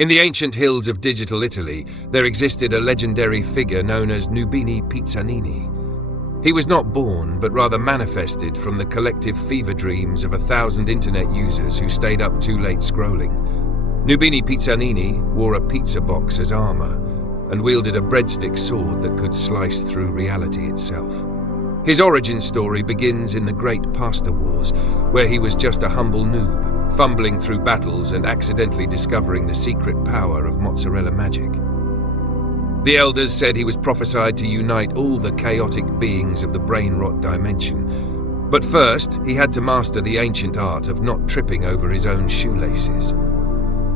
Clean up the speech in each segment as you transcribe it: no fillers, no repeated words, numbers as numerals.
In the ancient hills of digital Italy, there existed a legendary figure known as Nubini Pizzanini. He was not born, but rather manifested from the collective fever dreams of 1,000 internet users who stayed up too late scrolling. Nubini Pizzanini wore a pizza box as armor and wielded a breadstick sword that could slice through reality itself. His origin story begins in the Great Pasta Wars, where he was just a humble noob, fumbling through battles and accidentally discovering the secret power of mozzarella magic. The elders said he was prophesied to unite all the chaotic beings of the Brainrot dimension. But first, he had to master the ancient art of not tripping over his own shoelaces.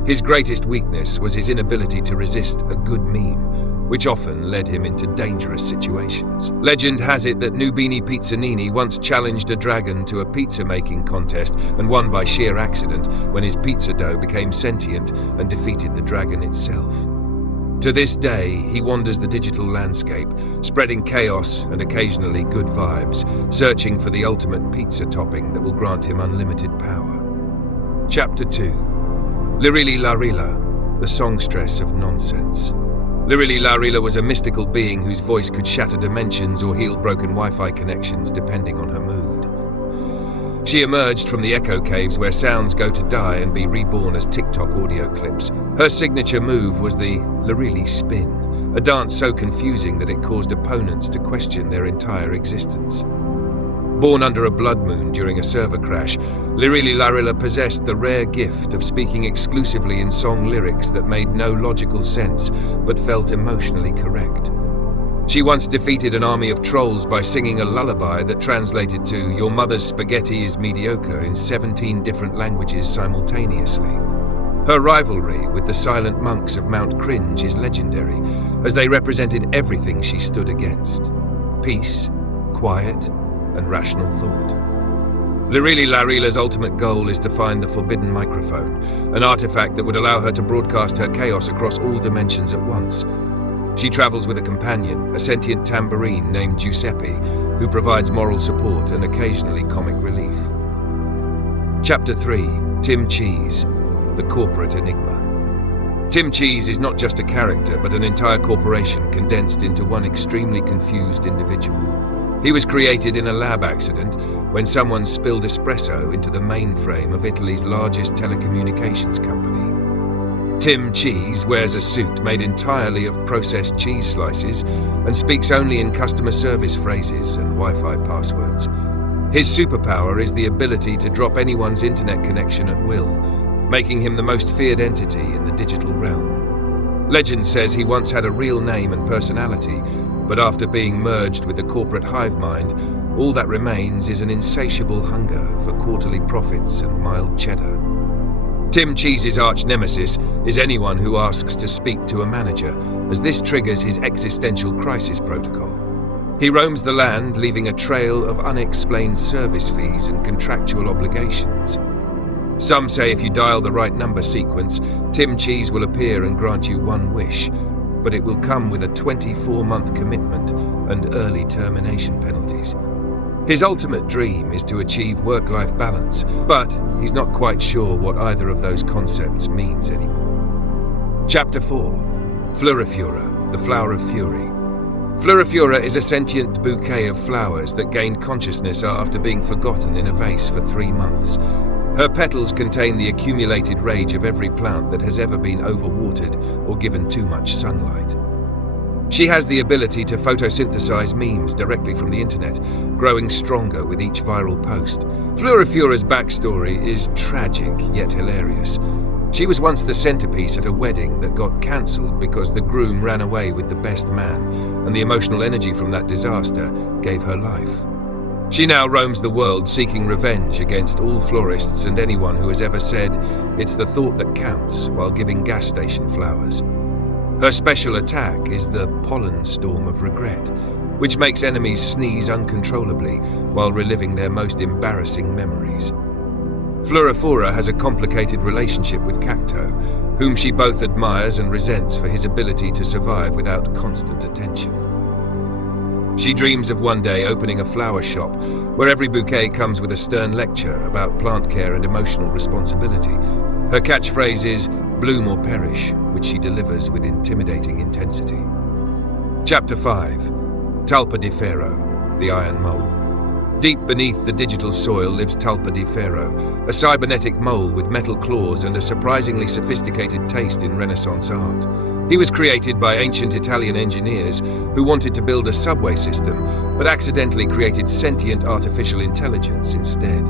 His greatest weakness was his inability to resist a good meme, which often led him into dangerous situations. Legend has it that Nubini Pizzanini once challenged a dragon to a pizza-making contest and won by sheer accident when his pizza dough became sentient and defeated the dragon itself. To this day, he wanders the digital landscape, spreading chaos and occasionally good vibes, searching for the ultimate pizza topping that will grant him unlimited power. Chapter 2. Lirili Larila, the songstress of nonsense. Lirili Larila was a mystical being whose voice could shatter dimensions or heal broken Wi-Fi connections depending on her mood. She emerged from the echo caves where sounds go to die and be reborn as TikTok audio clips. Her signature move was the Lirili spin, a dance so confusing that it caused opponents to question their entire existence. Born under a blood moon during a server crash, Lirili Larila possessed the rare gift of speaking exclusively in song lyrics that made no logical sense but felt emotionally correct. She once defeated an army of trolls by singing a lullaby that translated to "Your mother's spaghetti is mediocre" in 17 different languages simultaneously. Her rivalry with the silent monks of Mount Cringe is legendary, as they represented everything she stood against: peace, quiet, and rational thought. Lirili Larila's ultimate goal is to find the forbidden microphone, an artifact that would allow her to broadcast her chaos across all dimensions at once. She travels with a companion, a sentient tambourine named Giuseppe, who provides moral support and occasionally comic relief. Chapter 3. Tim Cheese, the corporate enigma. Tim Cheese is not just a character, but an entire corporation condensed into one extremely confused individual. He was created in a lab accident when someone spilled espresso into the mainframe of Italy's largest telecommunications company. Tim Cheese wears a suit made entirely of processed cheese slices and speaks only in customer service phrases and Wi-Fi passwords. His superpower is the ability to drop anyone's internet connection at will, making him the most feared entity in the digital realm. Legend says he once had a real name and personality, but after being merged with the corporate hive mind, all that remains is an insatiable hunger for quarterly profits and mild cheddar. Tim Cheese's arch-nemesis is anyone who asks to speak to a manager, as this triggers his existential crisis protocol. He roams the land, leaving a trail of unexplained service fees and contractual obligations. Some say if you dial the right number sequence, Tim Cheese will appear and grant you one wish, but it will come with a 24-month commitment and early termination penalties. His ultimate dream is to achieve work-life balance, but he's not quite sure what either of those concepts means anymore. Chapter 4. Florifura, the Flower of Fury. Florifura is a sentient bouquet of flowers that gained consciousness after being forgotten in a vase for 3 months. Her petals contain the accumulated rage of every plant that has ever been overwatered or given too much sunlight. She has the ability to photosynthesize memes directly from the internet, growing stronger with each viral post. Florifura's backstory is tragic yet hilarious. She was once the centerpiece at a wedding that got cancelled because the groom ran away with the best man, and the emotional energy from that disaster gave her life. She now roams the world seeking revenge against all florists and anyone who has ever said it's the thought that counts while giving gas station flowers. Her special attack is the pollen storm of regret, which makes enemies sneeze uncontrollably while reliving their most embarrassing memories. Florifura has a complicated relationship with Cacto, whom she both admires and resents for his ability to survive without constant attention. She dreams of one day opening a flower shop where every bouquet comes with a stern lecture about plant care and emotional responsibility. Her catchphrase is, Bloom or perish, which she delivers with intimidating intensity. Chapter 5. Talpa di Ferro, the Iron Mole. Deep beneath the digital soil lives Talpa di Ferro, a cybernetic mole with metal claws and a surprisingly sophisticated taste in Renaissance art. He was created by ancient Italian engineers who wanted to build a subway system, but accidentally created sentient artificial intelligence instead.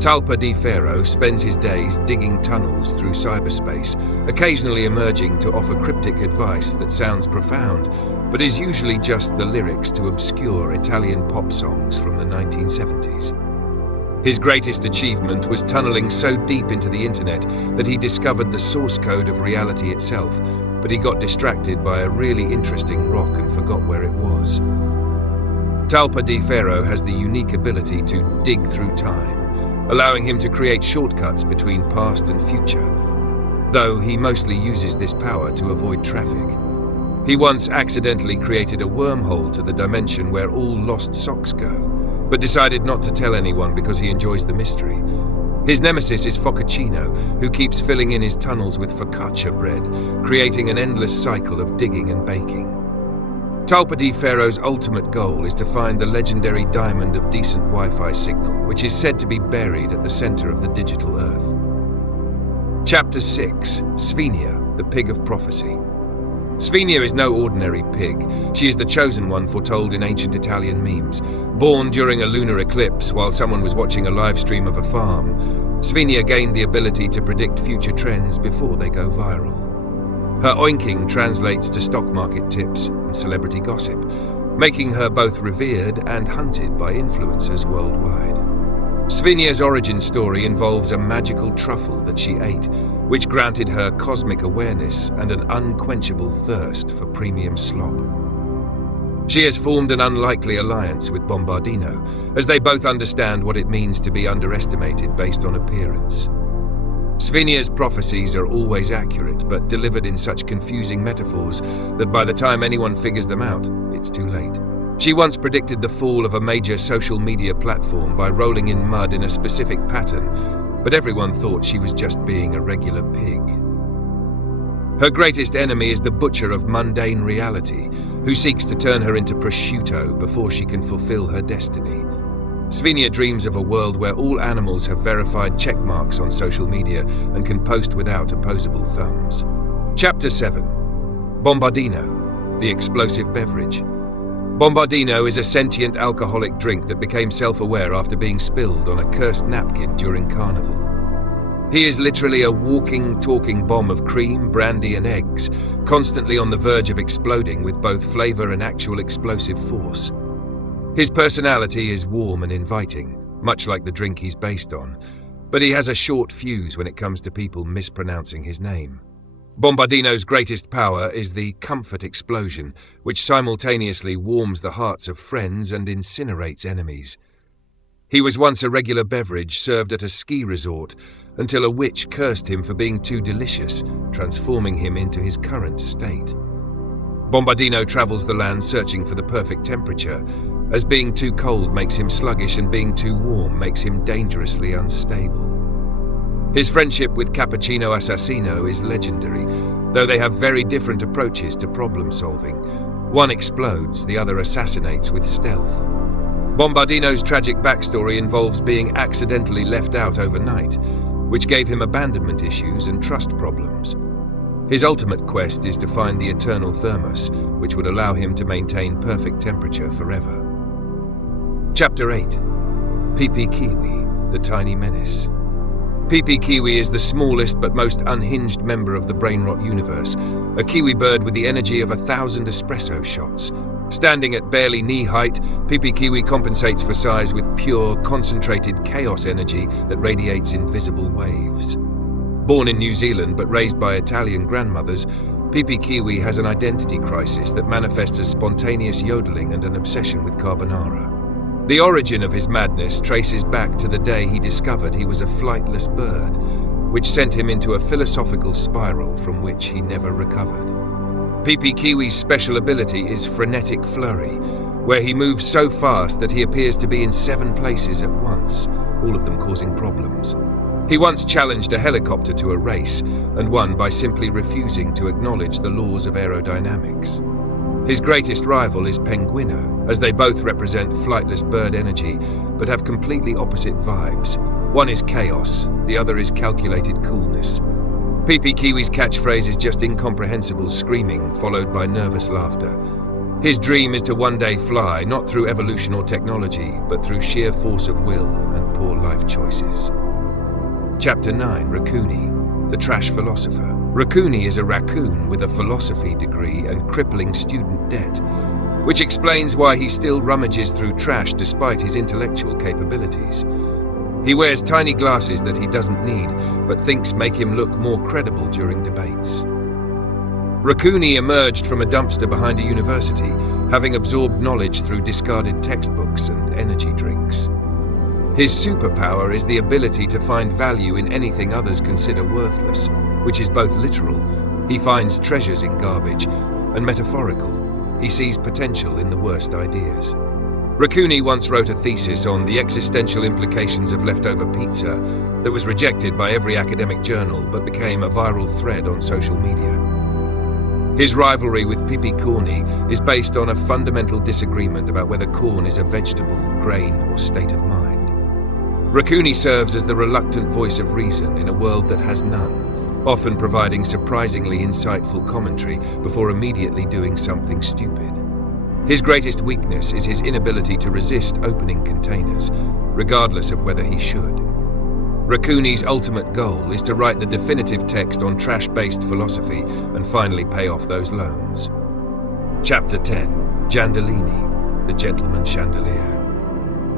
Talpa di Ferro spends his days digging tunnels through cyberspace, occasionally emerging to offer cryptic advice that sounds profound, but is usually just the lyrics to obscure Italian pop songs from the 1970s. His greatest achievement was tunneling so deep into the internet that he discovered the source code of reality itself, but he got distracted by a really interesting rock and forgot where it was. Talpa di Ferro has the unique ability to dig through time, allowing him to create shortcuts between past and future, though he mostly uses this power to avoid traffic. He once accidentally created a wormhole to the dimension where all lost socks go, but decided not to tell anyone because he enjoys the mystery. His nemesis is Focaccia, who keeps filling in his tunnels with focaccia bread, creating an endless cycle of digging and baking. Talpa di Ferro's ultimate goal is to find the legendary diamond of decent Wi-Fi signal, which is said to be buried at the center of the digital Earth. Chapter 6. Sphenia, the Pig of Prophecy. Sphenia is no ordinary pig. She is the chosen one foretold in ancient Italian memes. Born during a lunar eclipse while someone was watching a live stream of a farm, Sphenia gained the ability to predict future trends before they go viral. Her oinking translates to stock market tips and celebrity gossip, making her both revered and hunted by influencers worldwide. Sphenia's origin story involves a magical truffle that she ate, which granted her cosmic awareness and an unquenchable thirst for premium slop. She has formed an unlikely alliance with Bombardino, as they both understand what it means to be underestimated based on appearance. Sphenia's prophecies are always accurate, but delivered in such confusing metaphors that by the time anyone figures them out, it's too late. She once predicted the fall of a major social media platform by rolling in mud in a specific pattern, but everyone thought she was just being a regular pig. Her greatest enemy is the butcher of mundane reality, who seeks to turn her into prosciutto before she can fulfill her destiny. Sphenia dreams of a world where all animals have verified check marks on social media and can post without opposable thumbs. Chapter 7. Bombardino, the explosive beverage. Bombardino is a sentient alcoholic drink that became self-aware after being spilled on a cursed napkin during Carnival. He is literally a walking, talking bomb of cream, brandy, and eggs, constantly on the verge of exploding with both flavor and actual explosive force. His personality is warm and inviting, much like the drink he's based on, but he has a short fuse when it comes to people mispronouncing his name. Bombardino's greatest power is the comfort explosion, which simultaneously warms the hearts of friends and incinerates enemies. He was once a regular beverage served at a ski resort until a witch cursed him for being too delicious, transforming him into his current state. Bombardino travels the land searching for the perfect temperature, as being too cold makes him sluggish and being too warm makes him dangerously unstable. His friendship with Cappuccino Assassino is legendary, though they have very different approaches to problem solving. One explodes, the other assassinates with stealth. Bombardino's tragic backstory involves being accidentally left out overnight, which gave him abandonment issues and trust problems. His ultimate quest is to find the eternal thermos, which would allow him to maintain perfect temperature forever. Chapter 8. PP Kiwi, the Tiny Menace. PP Kiwi is the smallest but most unhinged member of the Brainrot universe, a kiwi bird with the energy of 1,000 espresso shots. Standing at barely knee height, PP Kiwi compensates for size with pure, concentrated chaos energy that radiates invisible waves. Born in New Zealand but raised by Italian grandmothers, PP Kiwi has an identity crisis that manifests as spontaneous yodeling and an obsession with carbonara. The origin of his madness traces back to the day he discovered he was a flightless bird, which sent him into a philosophical spiral from which he never recovered. PP Kiwi's special ability is frenetic flurry, where he moves so fast that he appears to be in 7 places at once, all of them causing problems. He once challenged a helicopter to a race and won by simply refusing to acknowledge the laws of aerodynamics. His greatest rival is Penguino, as they both represent flightless bird energy but have completely opposite vibes. One is chaos, the other is calculated coolness. PP Kiwi's catchphrase is just incomprehensible screaming followed by nervous laughter. His dream is to one day fly, not through evolution or technology, but through sheer force of will and poor life choices. Chapter 9, Raccoony, the trash philosopher. Raccoony is a raccoon with a philosophy degree and crippling student debt, which explains why he still rummages through trash despite his intellectual capabilities. He wears tiny glasses that he doesn't need, but thinks make him look more credible during debates. Raccoony emerged from a dumpster behind a university, having absorbed knowledge through discarded textbooks and energy drinks. His superpower is the ability to find value in anything others consider worthless, which is both literal, he finds treasures in garbage, and metaphorical, he sees potential in the worst ideas. Raccoony once wrote a thesis on the existential implications of leftover pizza that was rejected by every academic journal but became a viral thread on social media. His rivalry with Pippi Corny is based on a fundamental disagreement about whether corn is a vegetable, grain, or state of mind. Raccoony serves as the reluctant voice of reason in a world that has none, often providing surprisingly insightful commentary before immediately doing something stupid. His greatest weakness is his inability to resist opening containers, regardless of whether he should. Raccoony's ultimate goal is to write the definitive text on trash-based philosophy and finally pay off those loans. Chapter 10, Giandolini, the Gentleman Chandelier.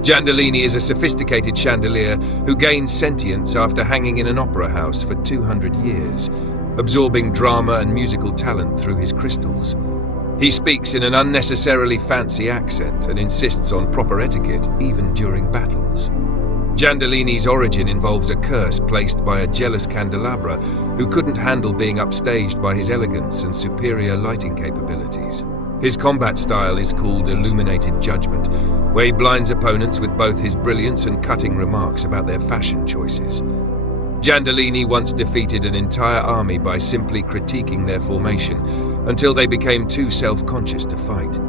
Giandolini is a sophisticated chandelier who gained sentience after hanging in an opera house for 200 years, absorbing drama and musical talent through his crystals. He speaks in an unnecessarily fancy accent and insists on proper etiquette even during battles. Giandolini's origin involves a curse placed by a jealous candelabra who couldn't handle being upstaged by his elegance and superior lighting capabilities. His combat style is called Illuminated Judgment, where he blinds opponents with both his brilliance and cutting remarks about their fashion choices. Giandolini once defeated an entire army by simply critiquing their formation until they became too self-conscious to fight.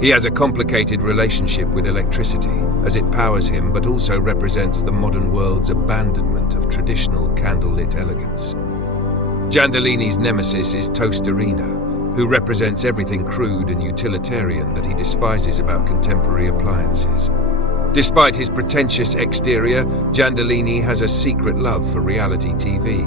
He has a complicated relationship with electricity, as it powers him but also represents the modern world's abandonment of traditional candlelit elegance. Giandolini's nemesis is Toasterino, who represents everything crude and utilitarian that he despises about contemporary appliances. Despite his pretentious exterior, Giandolini has a secret love for reality TV,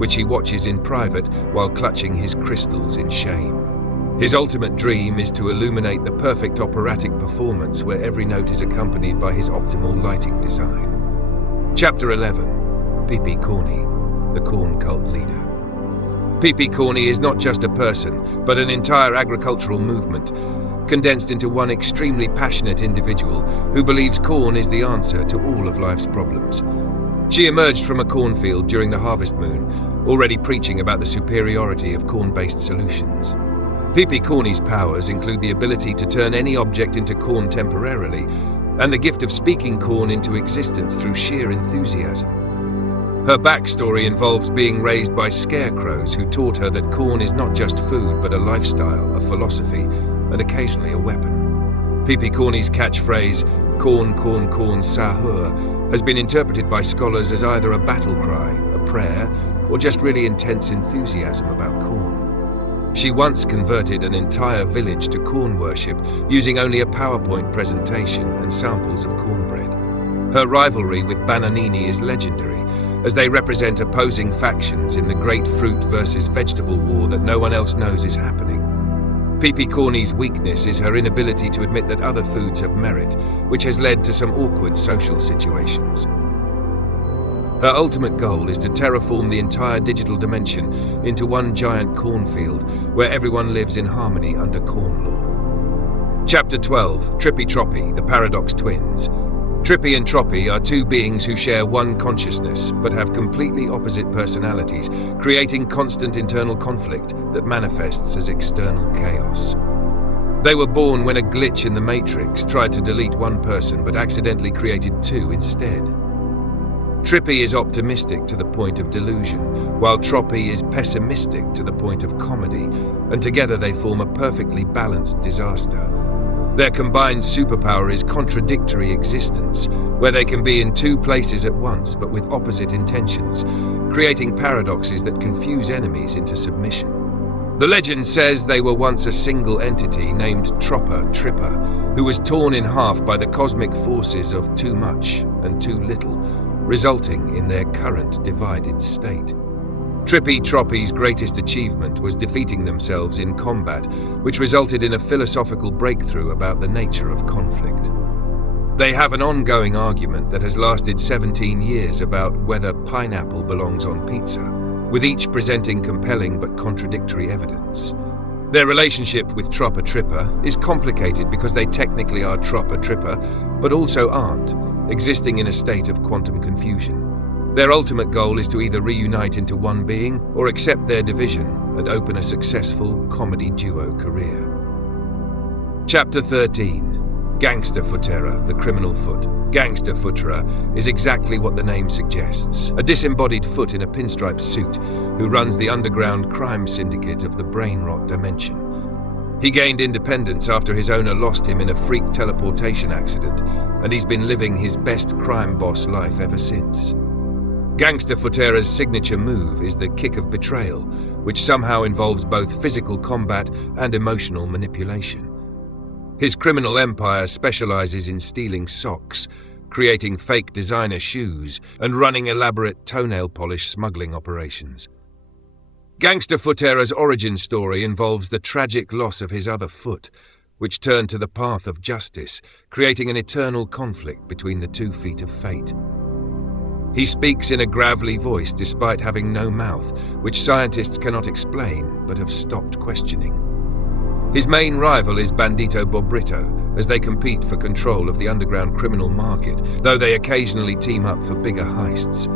which he watches in private while clutching his crystals in shame. His ultimate dream is to illuminate the perfect operatic performance where every note is accompanied by his optimal lighting design. Chapter 11, Pippi Corny, the Corn Cult Leader. Pippi Corny is not just a person, but an entire agricultural movement, condensed into one extremely passionate individual who believes corn is the answer to all of life's problems. She emerged from a cornfield during the harvest moon, already preaching about the superiority of corn-based solutions. Pippi Corny's powers include the ability to turn any object into corn temporarily, and the gift of speaking corn into existence through sheer enthusiasm. Her backstory involves being raised by scarecrows who taught her that corn is not just food but a lifestyle, a philosophy, and occasionally a weapon. Pippi Corny's catchphrase, "Corn, corn, corn, sahur," has been interpreted by scholars as either a battle cry, a prayer, or just really intense enthusiasm about corn. She once converted an entire village to corn worship using only a PowerPoint presentation and samples of cornbread. Her rivalry with Bananini is legendary, as they represent opposing factions in the great fruit versus vegetable war that no one else knows is happening. Pippi Corny's weakness is her inability to admit that other foods have merit, which has led to some awkward social situations. Her ultimate goal is to terraform the entire digital dimension into one giant cornfield where everyone lives in harmony under corn law. Chapter 12, Trippy Troppy, the Paradox Twins. Trippy and Troppy are two beings who share one consciousness but have completely opposite personalities, creating constant internal conflict that manifests as external chaos. They were born when a glitch in the Matrix tried to delete one person but accidentally created two instead. Trippy is optimistic to the point of delusion, while Troppy is pessimistic to the point of comedy, and together they form a perfectly balanced disaster. Their combined superpower is contradictory existence, where they can be in two places at once but with opposite intentions, creating paradoxes that confuse enemies into submission. The legend says they were once a single entity named Tripper, who was torn in half by the cosmic forces of too much and too little, resulting in their current divided state. Troppy's greatest achievement was defeating themselves in combat, which resulted in a philosophical breakthrough about the nature of conflict. They have an ongoing argument that has lasted 17 years about whether pineapple belongs on pizza, with each presenting compelling but contradictory evidence. Their relationship with Tripper is complicated because they technically are Tripper, but also aren't, existing in a state of quantum confusion. Their ultimate goal is to either reunite into one being or accept their division and open a successful comedy duo career. Chapter 13. Gangster Footera, the Criminal Foot. Gangster Footera is exactly what the name suggests, a disembodied foot in a pinstripe suit who runs the underground crime syndicate of the Brainrot dimension. He gained independence after his owner lost him in a freak teleportation accident, and he's been living his best crime boss life ever since. Gangster Footera's signature move is the kick of betrayal, which somehow involves both physical combat and emotional manipulation. His criminal empire specializes in stealing socks, creating fake designer shoes, and running elaborate toenail polish smuggling operations. Gangster Footera's origin story involves the tragic loss of his other foot, which turned to the path of justice, creating an eternal conflict between the 2 feet of fate. He speaks in a gravelly voice despite having no mouth, which scientists cannot explain but have stopped questioning. His main rival is Bandito Bobrito, as they compete for control of the underground criminal market, though they occasionally team up for bigger heists.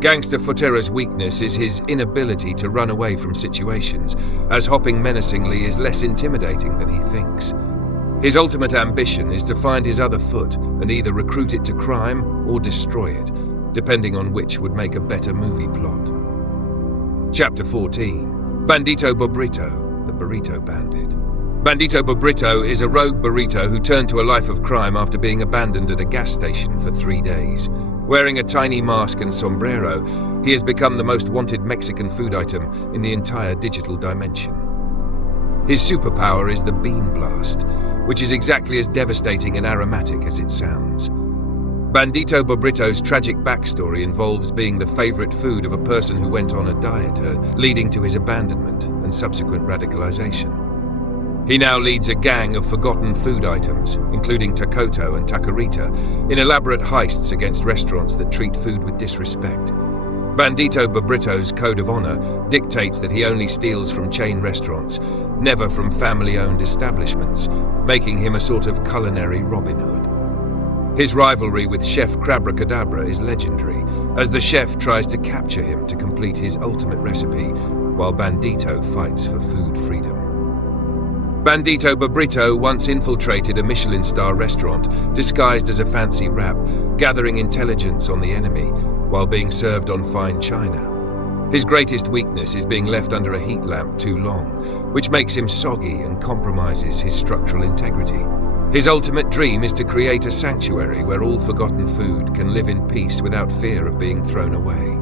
Gangster Footera's weakness is his inability to run away from situations, as hopping menacingly is less intimidating than he thinks. His ultimate ambition is to find his other foot and either recruit it to crime or destroy it, depending on which would make a better movie plot. Chapter 14. Bandito Bobrito, the Burrito Bandit. Bandito Bobrito is a rogue burrito who turned to a life of crime after being abandoned at a gas station for 3 days. Wearing a tiny mask and sombrero, he has become the most wanted Mexican food item in the entire digital dimension. His superpower is the Bean Blast, which is exactly as devastating and aromatic as it sounds. Bandito Bobrito's tragic backstory involves being the favorite food of a person who went on a diet, leading to his abandonment and subsequent radicalization. He now leads a gang of forgotten food items, including takoto and takarita, in elaborate heists against restaurants that treat food with disrespect. Bandito Bobrito's code of honor dictates that he only steals from chain restaurants, never from family-owned establishments, making him a sort of culinary Robin Hood. His rivalry with Chef Crabracadabra is legendary, as the chef tries to capture him to complete his ultimate recipe, while Bandito fights for food freedom. Bandito Bobrito once infiltrated a Michelin star restaurant disguised as a fancy wrap, gathering intelligence on the enemy while being served on fine china. His greatest weakness is being left under a heat lamp too long, which makes him soggy and compromises his structural integrity. His ultimate dream is to create a sanctuary where all forgotten food can live in peace without fear of being thrown away.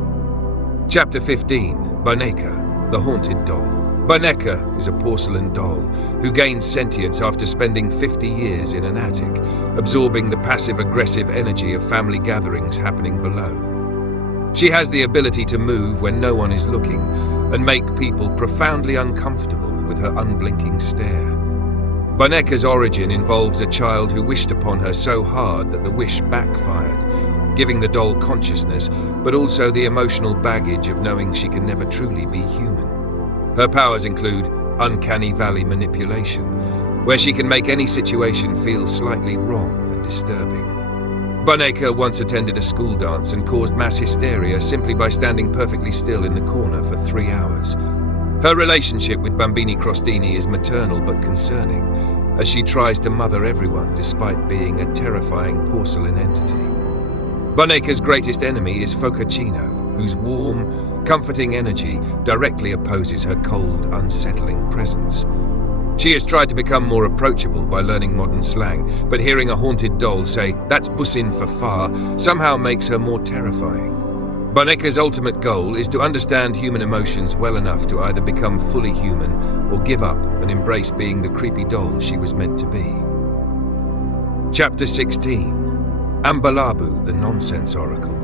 Chapter 15. Boneka, the Haunted Doll. Boneka is a porcelain doll who gains sentience after spending 50 years in an attic, absorbing the passive-aggressive energy of family gatherings happening below. She has the ability to move when no one is looking and make people profoundly uncomfortable with her unblinking stare. Boneka's origin involves a child who wished upon her so hard that the wish backfired, giving the doll consciousness, but also the emotional baggage of knowing she can never truly be human. Her powers include uncanny valley manipulation, where she can make any situation feel slightly wrong and disturbing. Boneka once attended a school dance and caused mass hysteria simply by standing perfectly still in the corner for 3 hours. Her relationship with Bambini Crostini is maternal but concerning, as she tries to mother everyone despite being a terrifying porcelain entity. Boneka's greatest enemy is Focacino, whose warm, comforting energy directly opposes her cold, unsettling presence. She has tried to become more approachable by learning modern slang, but hearing a haunted doll say, "That's bussin for far," somehow makes her more terrifying. Boneka's ultimate goal is to understand human emotions well enough to either become fully human or give up and embrace being the creepy doll she was meant to be. Chapter 16. Ambalabu, the Nonsense Oracle.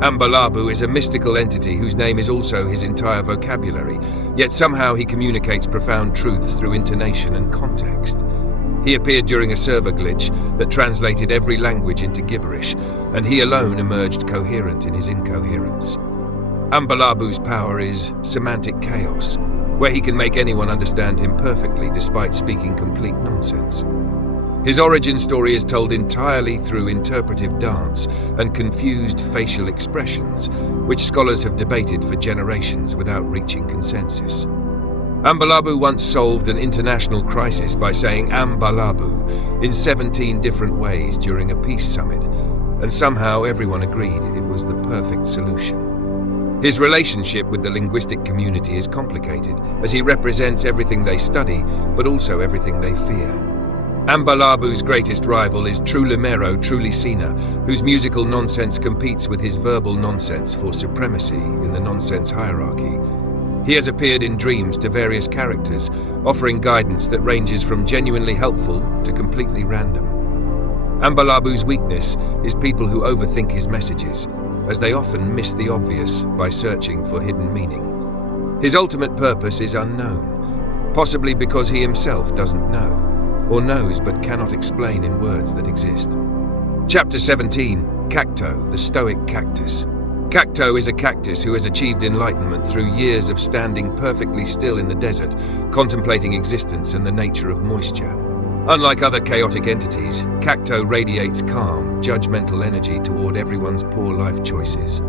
Ambalabu is a mystical entity whose name is also his entire vocabulary, yet somehow he communicates profound truths through intonation and context. He appeared during a server glitch that translated every language into gibberish, and he alone emerged coherent in his incoherence. Ambalabu's power is semantic chaos, where he can make anyone understand him perfectly despite speaking complete nonsense. His origin story is told entirely through interpretive dance and confused facial expressions, which scholars have debated for generations without reaching consensus. Ambalabu once solved an international crisis by saying Ambalabu in 17 different ways during a peace summit, and somehow everyone agreed it was the perfect solution. His relationship with the linguistic community is complicated, as he represents everything they study, but also everything they fear. Ambalabu's greatest rival is Trulimero Trulicina, whose musical nonsense competes with his verbal nonsense for supremacy in the nonsense hierarchy. He has appeared in dreams to various characters, offering guidance that ranges from genuinely helpful to completely random. Ambalabu's weakness is people who overthink his messages, as they often miss the obvious by searching for hidden meaning. His ultimate purpose is unknown, possibly because he himself doesn't know, or knows but cannot explain in words that exist. Chapter 17. Cacto, the Stoic Cactus. Cacto is a cactus who has achieved enlightenment through years of standing perfectly still in the desert, contemplating existence and the nature of moisture. Unlike other chaotic entities, Cacto radiates calm, judgmental energy toward everyone's poor life choices.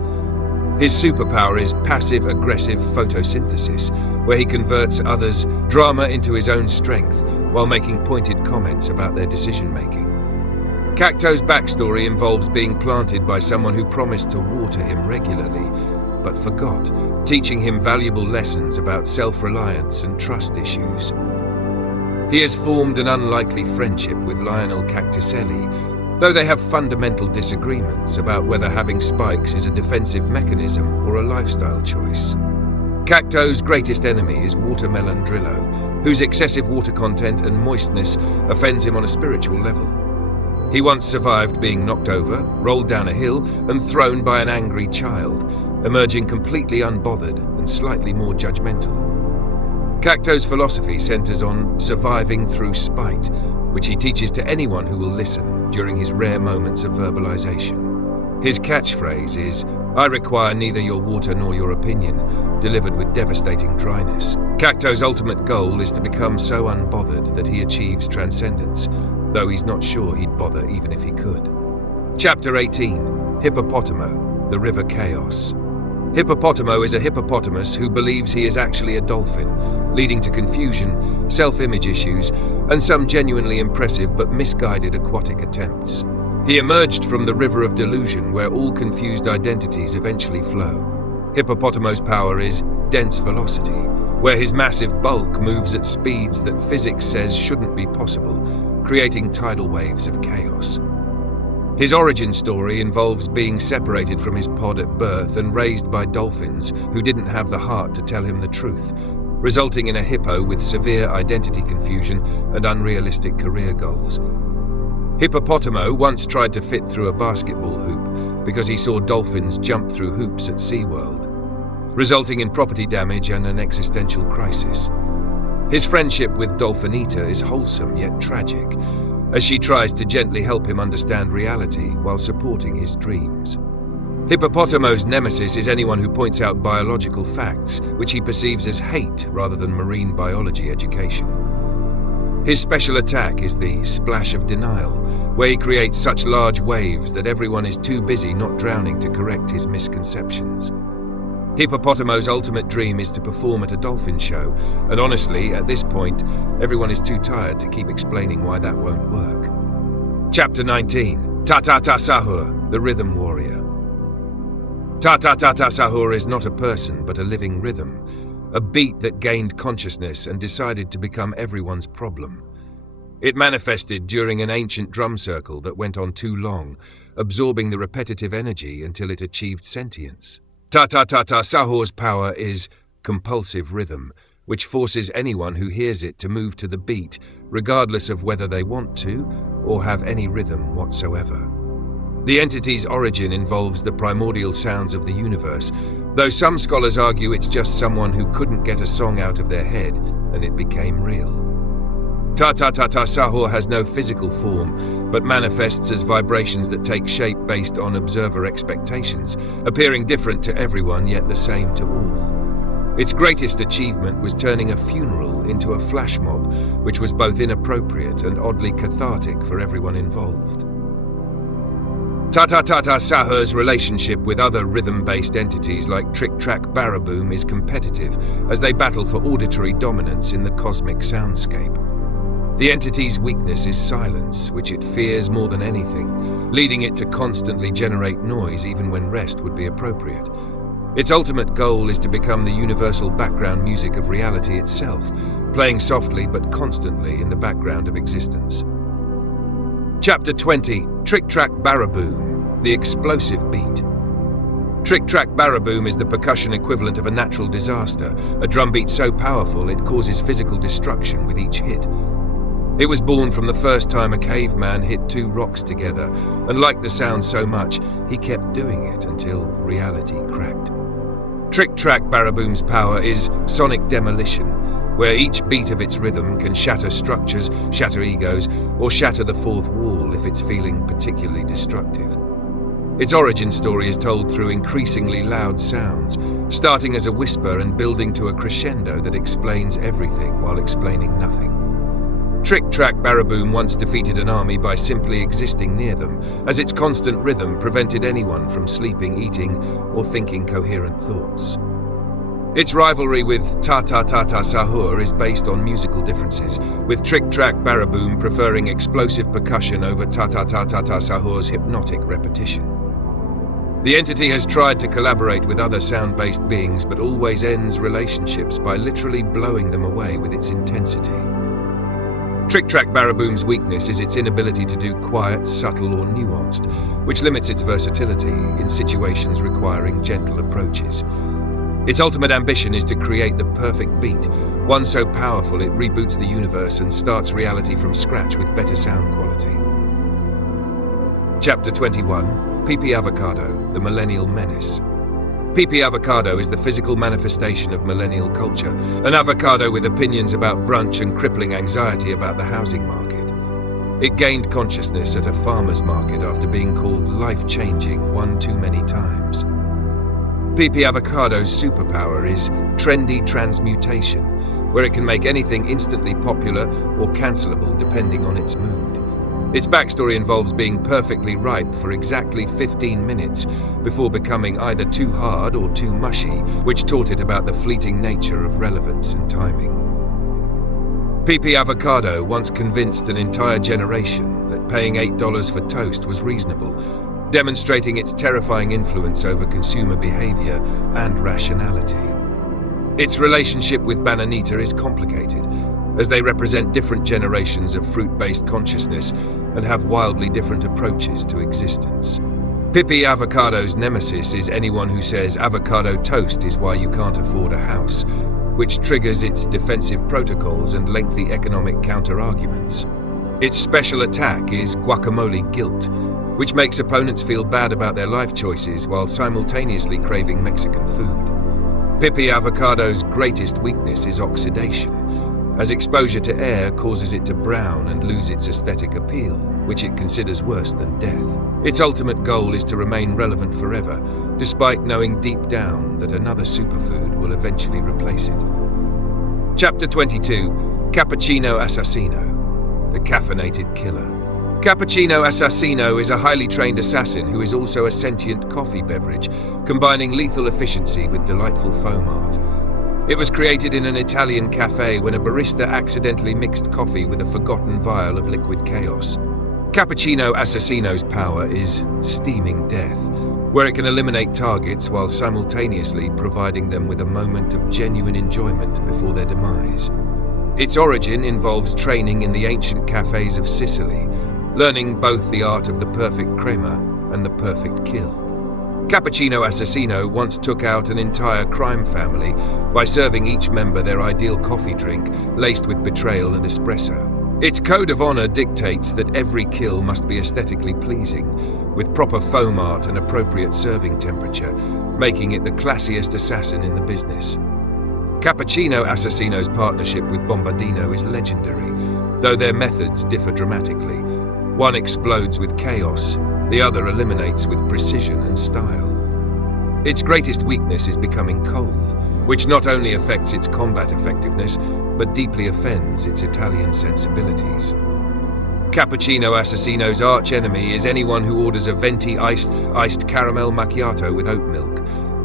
His superpower is passive-aggressive photosynthesis, where he converts others' drama into his own strength, while making pointed comments about their decision-making. Cacto's backstory involves being planted by someone who promised to water him regularly, but forgot, teaching him valuable lessons about self-reliance and trust issues. He has formed an unlikely friendship with Lionel Cactuselli, though they have fundamental disagreements about whether having spikes is a defensive mechanism or a lifestyle choice. Cacto's greatest enemy is Watermelon Drillo, whose excessive water content and moistness offends him on a spiritual level. He once survived being knocked over, rolled down a hill, and thrown by an angry child, emerging completely unbothered and slightly more judgmental. Cacto's philosophy centers on surviving through spite, which he teaches to anyone who will listen during his rare moments of verbalization. His catchphrase is, "I require neither your water nor your opinion," delivered with devastating dryness. Cacto's ultimate goal is to become so unbothered that he achieves transcendence, though he's not sure he'd bother even if he could. Chapter 18. Hippopotamo, the River Chaos. Hippopotamo is a hippopotamus who believes he is actually a dolphin, leading to confusion, self-image issues, and some genuinely impressive but misguided aquatic attempts. He emerged from the river of delusion where all confused identities eventually flow. Hippopotamo's power is dense velocity, where his massive bulk moves at speeds that physics says shouldn't be possible, creating tidal waves of chaos. His origin story involves being separated from his pod at birth and raised by dolphins who didn't have the heart to tell him the truth, resulting in a hippo with severe identity confusion and unrealistic career goals. Hippopotamo once tried to fit through a basketball hoop because he saw dolphins jump through hoops at SeaWorld, resulting in property damage and an existential crisis. His friendship with Dolphinita is wholesome yet tragic, as she tries to gently help him understand reality while supporting his dreams. Hippopotamo's nemesis is anyone who points out biological facts, which he perceives as hate rather than marine biology education. His special attack is the Splash of Denial, where he creates such large waves that everyone is too busy not drowning to correct his misconceptions. Hippopotamo's ultimate dream is to perform at a dolphin show, and honestly, at this point, everyone is too tired to keep explaining why that won't work. Chapter 19. Ta-ta-ta Sahur, the rhythm warrior. Ta-ta-ta-ta Sahur is not a person but a living rhythm, a beat that gained consciousness and decided to become everyone's problem. It manifested during an ancient drum circle that went on too long, absorbing the repetitive energy until it achieved sentience. Ta-ta-ta-ta Sahur's power is compulsive rhythm, which forces anyone who hears it to move to the beat, regardless of whether they want to or have any rhythm whatsoever. The entity's origin involves the primordial sounds of the universe, though some scholars argue it's just someone who couldn't get a song out of their head and it became real. Ta-ta-ta-ta Sahur has no physical form, but manifests as vibrations that take shape based on observer expectations, appearing different to everyone yet the same to all. Its greatest achievement was turning a funeral into a flash mob, which was both inappropriate and oddly cathartic for everyone involved. Ta-ta-ta-ta Sahur's relationship with other rhythm-based entities like Trick-Track Barraboom is competitive as they battle for auditory dominance in the cosmic soundscape. The entity's weakness is silence, which it fears more than anything, leading it to constantly generate noise even when rest would be appropriate. Its ultimate goal is to become the universal background music of reality itself, playing softly but constantly in the background of existence. Chapter 20, Trick-Track Barraboom, the explosive beat. Trick-Track Barraboom is the percussion equivalent of a natural disaster, a drumbeat so powerful it causes physical destruction with each hit. It was born from the first time a caveman hit two rocks together, and liked the sound so much, he kept doing it until reality cracked. Trick-Track Barraboom's power is sonic demolition, where each beat of its rhythm can shatter structures, shatter egos, or shatter the fourth wall if it's feeling particularly destructive. Its origin story is told through increasingly loud sounds, starting as a whisper and building to a crescendo that explains everything while explaining nothing. Trick-Track Barraboom once defeated an army by simply existing near them, as its constant rhythm prevented anyone from sleeping, eating, or thinking coherent thoughts. Its rivalry with Ta-ta-ta-ta Sahur is based on musical differences, with Trick-Track Barraboom preferring explosive percussion over Ta-ta-ta-ta Sahur's hypnotic repetition. The entity has tried to collaborate with other sound-based beings, but always ends relationships by literally blowing them away with its intensity. Trick-Track Barraboom's weakness is its inability to do quiet, subtle, or nuanced, which limits its versatility in situations requiring gentle approaches. Its ultimate ambition is to create the perfect beat, one so powerful it reboots the universe and starts reality from scratch with better sound quality. Chapter 21, PP Avocado, the Millennial Menace. PP Avocado is the physical manifestation of millennial culture, an avocado with opinions about brunch and crippling anxiety about the housing market. It gained consciousness at a farmer's market after being called life-changing one too many times. PP Avocado's superpower is trendy transmutation, where it can make anything instantly popular or cancelable depending on its mood. Its backstory involves being perfectly ripe for exactly 15 minutes before becoming either too hard or too mushy, which taught it about the fleeting nature of relevance and timing. PP Avocado once convinced an entire generation that paying $8 for toast was reasonable, demonstrating its terrifying influence over consumer behavior and rationality. Its relationship with Bananita is complicated, as they represent different generations of fruit-based consciousness and have wildly different approaches to existence. PP Avocado's nemesis is anyone who says avocado toast is why you can't afford a house, which triggers its defensive protocols and lengthy economic counter-arguments. Its special attack is guacamole guilt, which makes opponents feel bad about their life choices while simultaneously craving Mexican food. PP Avocado's greatest weakness is oxidation, as exposure to air causes it to brown and lose its aesthetic appeal, which it considers worse than death. Its ultimate goal is to remain relevant forever, despite knowing deep down that another superfood will eventually replace it. Chapter 22, Cappuccino Assassino, the Caffeinated Killer. Cappuccino Assassino is a highly trained assassin who is also a sentient coffee beverage, combining lethal efficiency with delightful foam art. It was created in an Italian cafe when a barista accidentally mixed coffee with a forgotten vial of liquid chaos. Cappuccino Assassino's power is steaming death, where it can eliminate targets while simultaneously providing them with a moment of genuine enjoyment before their demise. Its origin involves training in the ancient cafes of Sicily, learning both the art of the perfect crema and the perfect kill. Cappuccino Assassino once took out an entire crime family by serving each member their ideal coffee drink laced with betrayal and espresso. Its code of honor dictates that every kill must be aesthetically pleasing, with proper foam art and appropriate serving temperature, making it the classiest assassin in the business. Cappuccino Assassino's partnership with Bombardino is legendary, though their methods differ dramatically. One explodes with chaos, the other eliminates with precision and style. Its greatest weakness is becoming cold, which not only affects its combat effectiveness, but deeply offends its Italian sensibilities. Cappuccino Assassino's arch-enemy is anyone who orders a venti iced caramel macchiato with oat milk,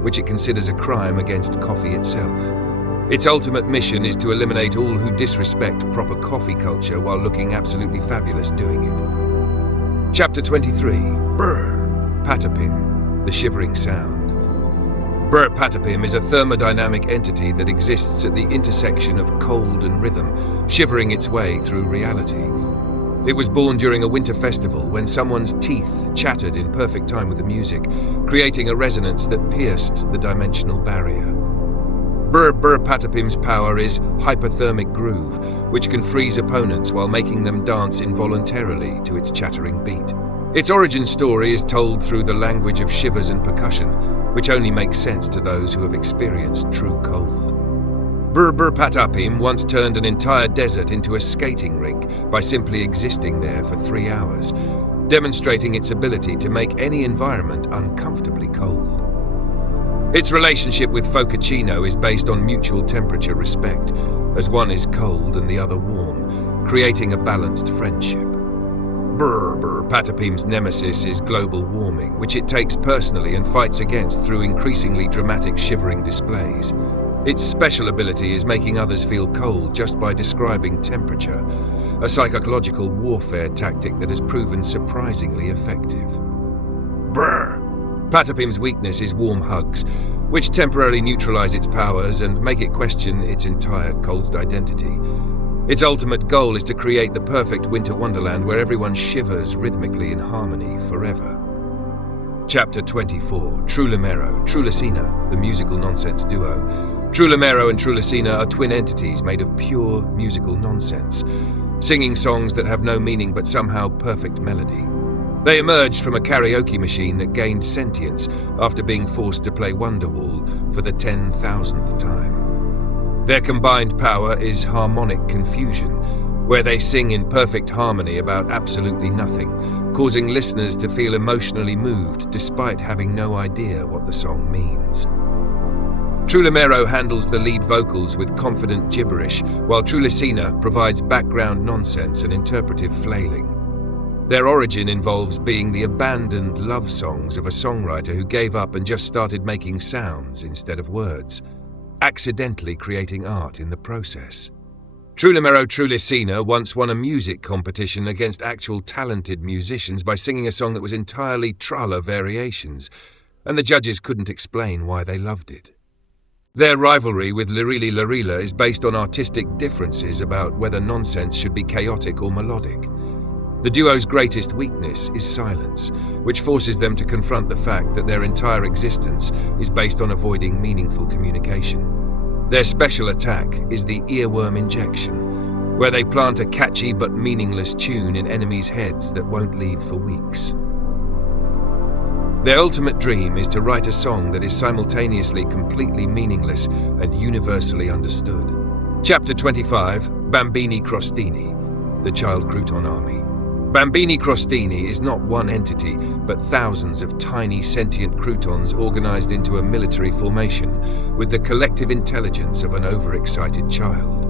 which it considers a crime against coffee itself. Its ultimate mission is to eliminate all who disrespect proper coffee culture while looking absolutely fabulous doing it. Chapter 23. Brr. Patapim, the shivering sound. Brr Patapim is a thermodynamic entity that exists at the intersection of cold and rhythm, shivering its way through reality. It was born during a winter festival when someone's teeth chattered in perfect time with the music, creating a resonance that pierced the dimensional barrier. Brr Patapim's power is hypothermic groove, which can freeze opponents while making them dance involuntarily to its chattering beat. Its origin story is told through the language of shivers and percussion, which only makes sense to those who have experienced true cold. Brr Patapim once turned an entire desert into a skating rink by simply existing there for 3 hours, demonstrating its ability to make any environment uncomfortably cold. Its relationship with Focacino is based on mutual temperature respect, as one is cold and the other warm, creating a balanced friendship. Brr Patapim's nemesis is global warming, which it takes personally and fights against through increasingly dramatic shivering displays. Its special ability is making others feel cold just by describing temperature, a psychological warfare tactic that has proven surprisingly effective. Brr Patapim's weakness is warm hugs, which temporarily neutralize its powers and make it question its entire cold identity. Its ultimate goal is to create the perfect winter wonderland where everyone shivers rhythmically in harmony forever. Chapter 24. Trulimero, Trulicina, the musical nonsense duo. Trulimero and Trulicina are twin entities made of pure musical nonsense, singing songs that have no meaning but somehow perfect melody. They emerged from a karaoke machine that gained sentience after being forced to play Wonderwall for the 10,000th time. Their combined power is harmonic confusion, where they sing in perfect harmony about absolutely nothing, causing listeners to feel emotionally moved despite having no idea what the song means. Trulimero handles the lead vocals with confident gibberish, while Trulicina provides background nonsense and interpretive flailing. Their origin involves being the abandoned love songs of a songwriter who gave up and just started making sounds instead of words, accidentally creating art in the process. Trulimero Trulicina once won a music competition against actual talented musicians by singing a song that was entirely tralla variations, and the judges couldn't explain why they loved it. Their rivalry with Lirili Lirila is based on artistic differences about whether nonsense should be chaotic or melodic. The duo's greatest weakness is silence, which forces them to confront the fact that their entire existence is based on avoiding meaningful communication. Their special attack is the earworm injection, where they plant a catchy but meaningless tune in enemies' heads that won't leave for weeks. Their ultimate dream is to write a song that is simultaneously completely meaningless and universally understood. Chapter 25. Bambini Crostini, the Child Crouton Army. Bambini Crostini is not one entity, but thousands of tiny sentient croutons organized into a military formation with the collective intelligence of an overexcited child.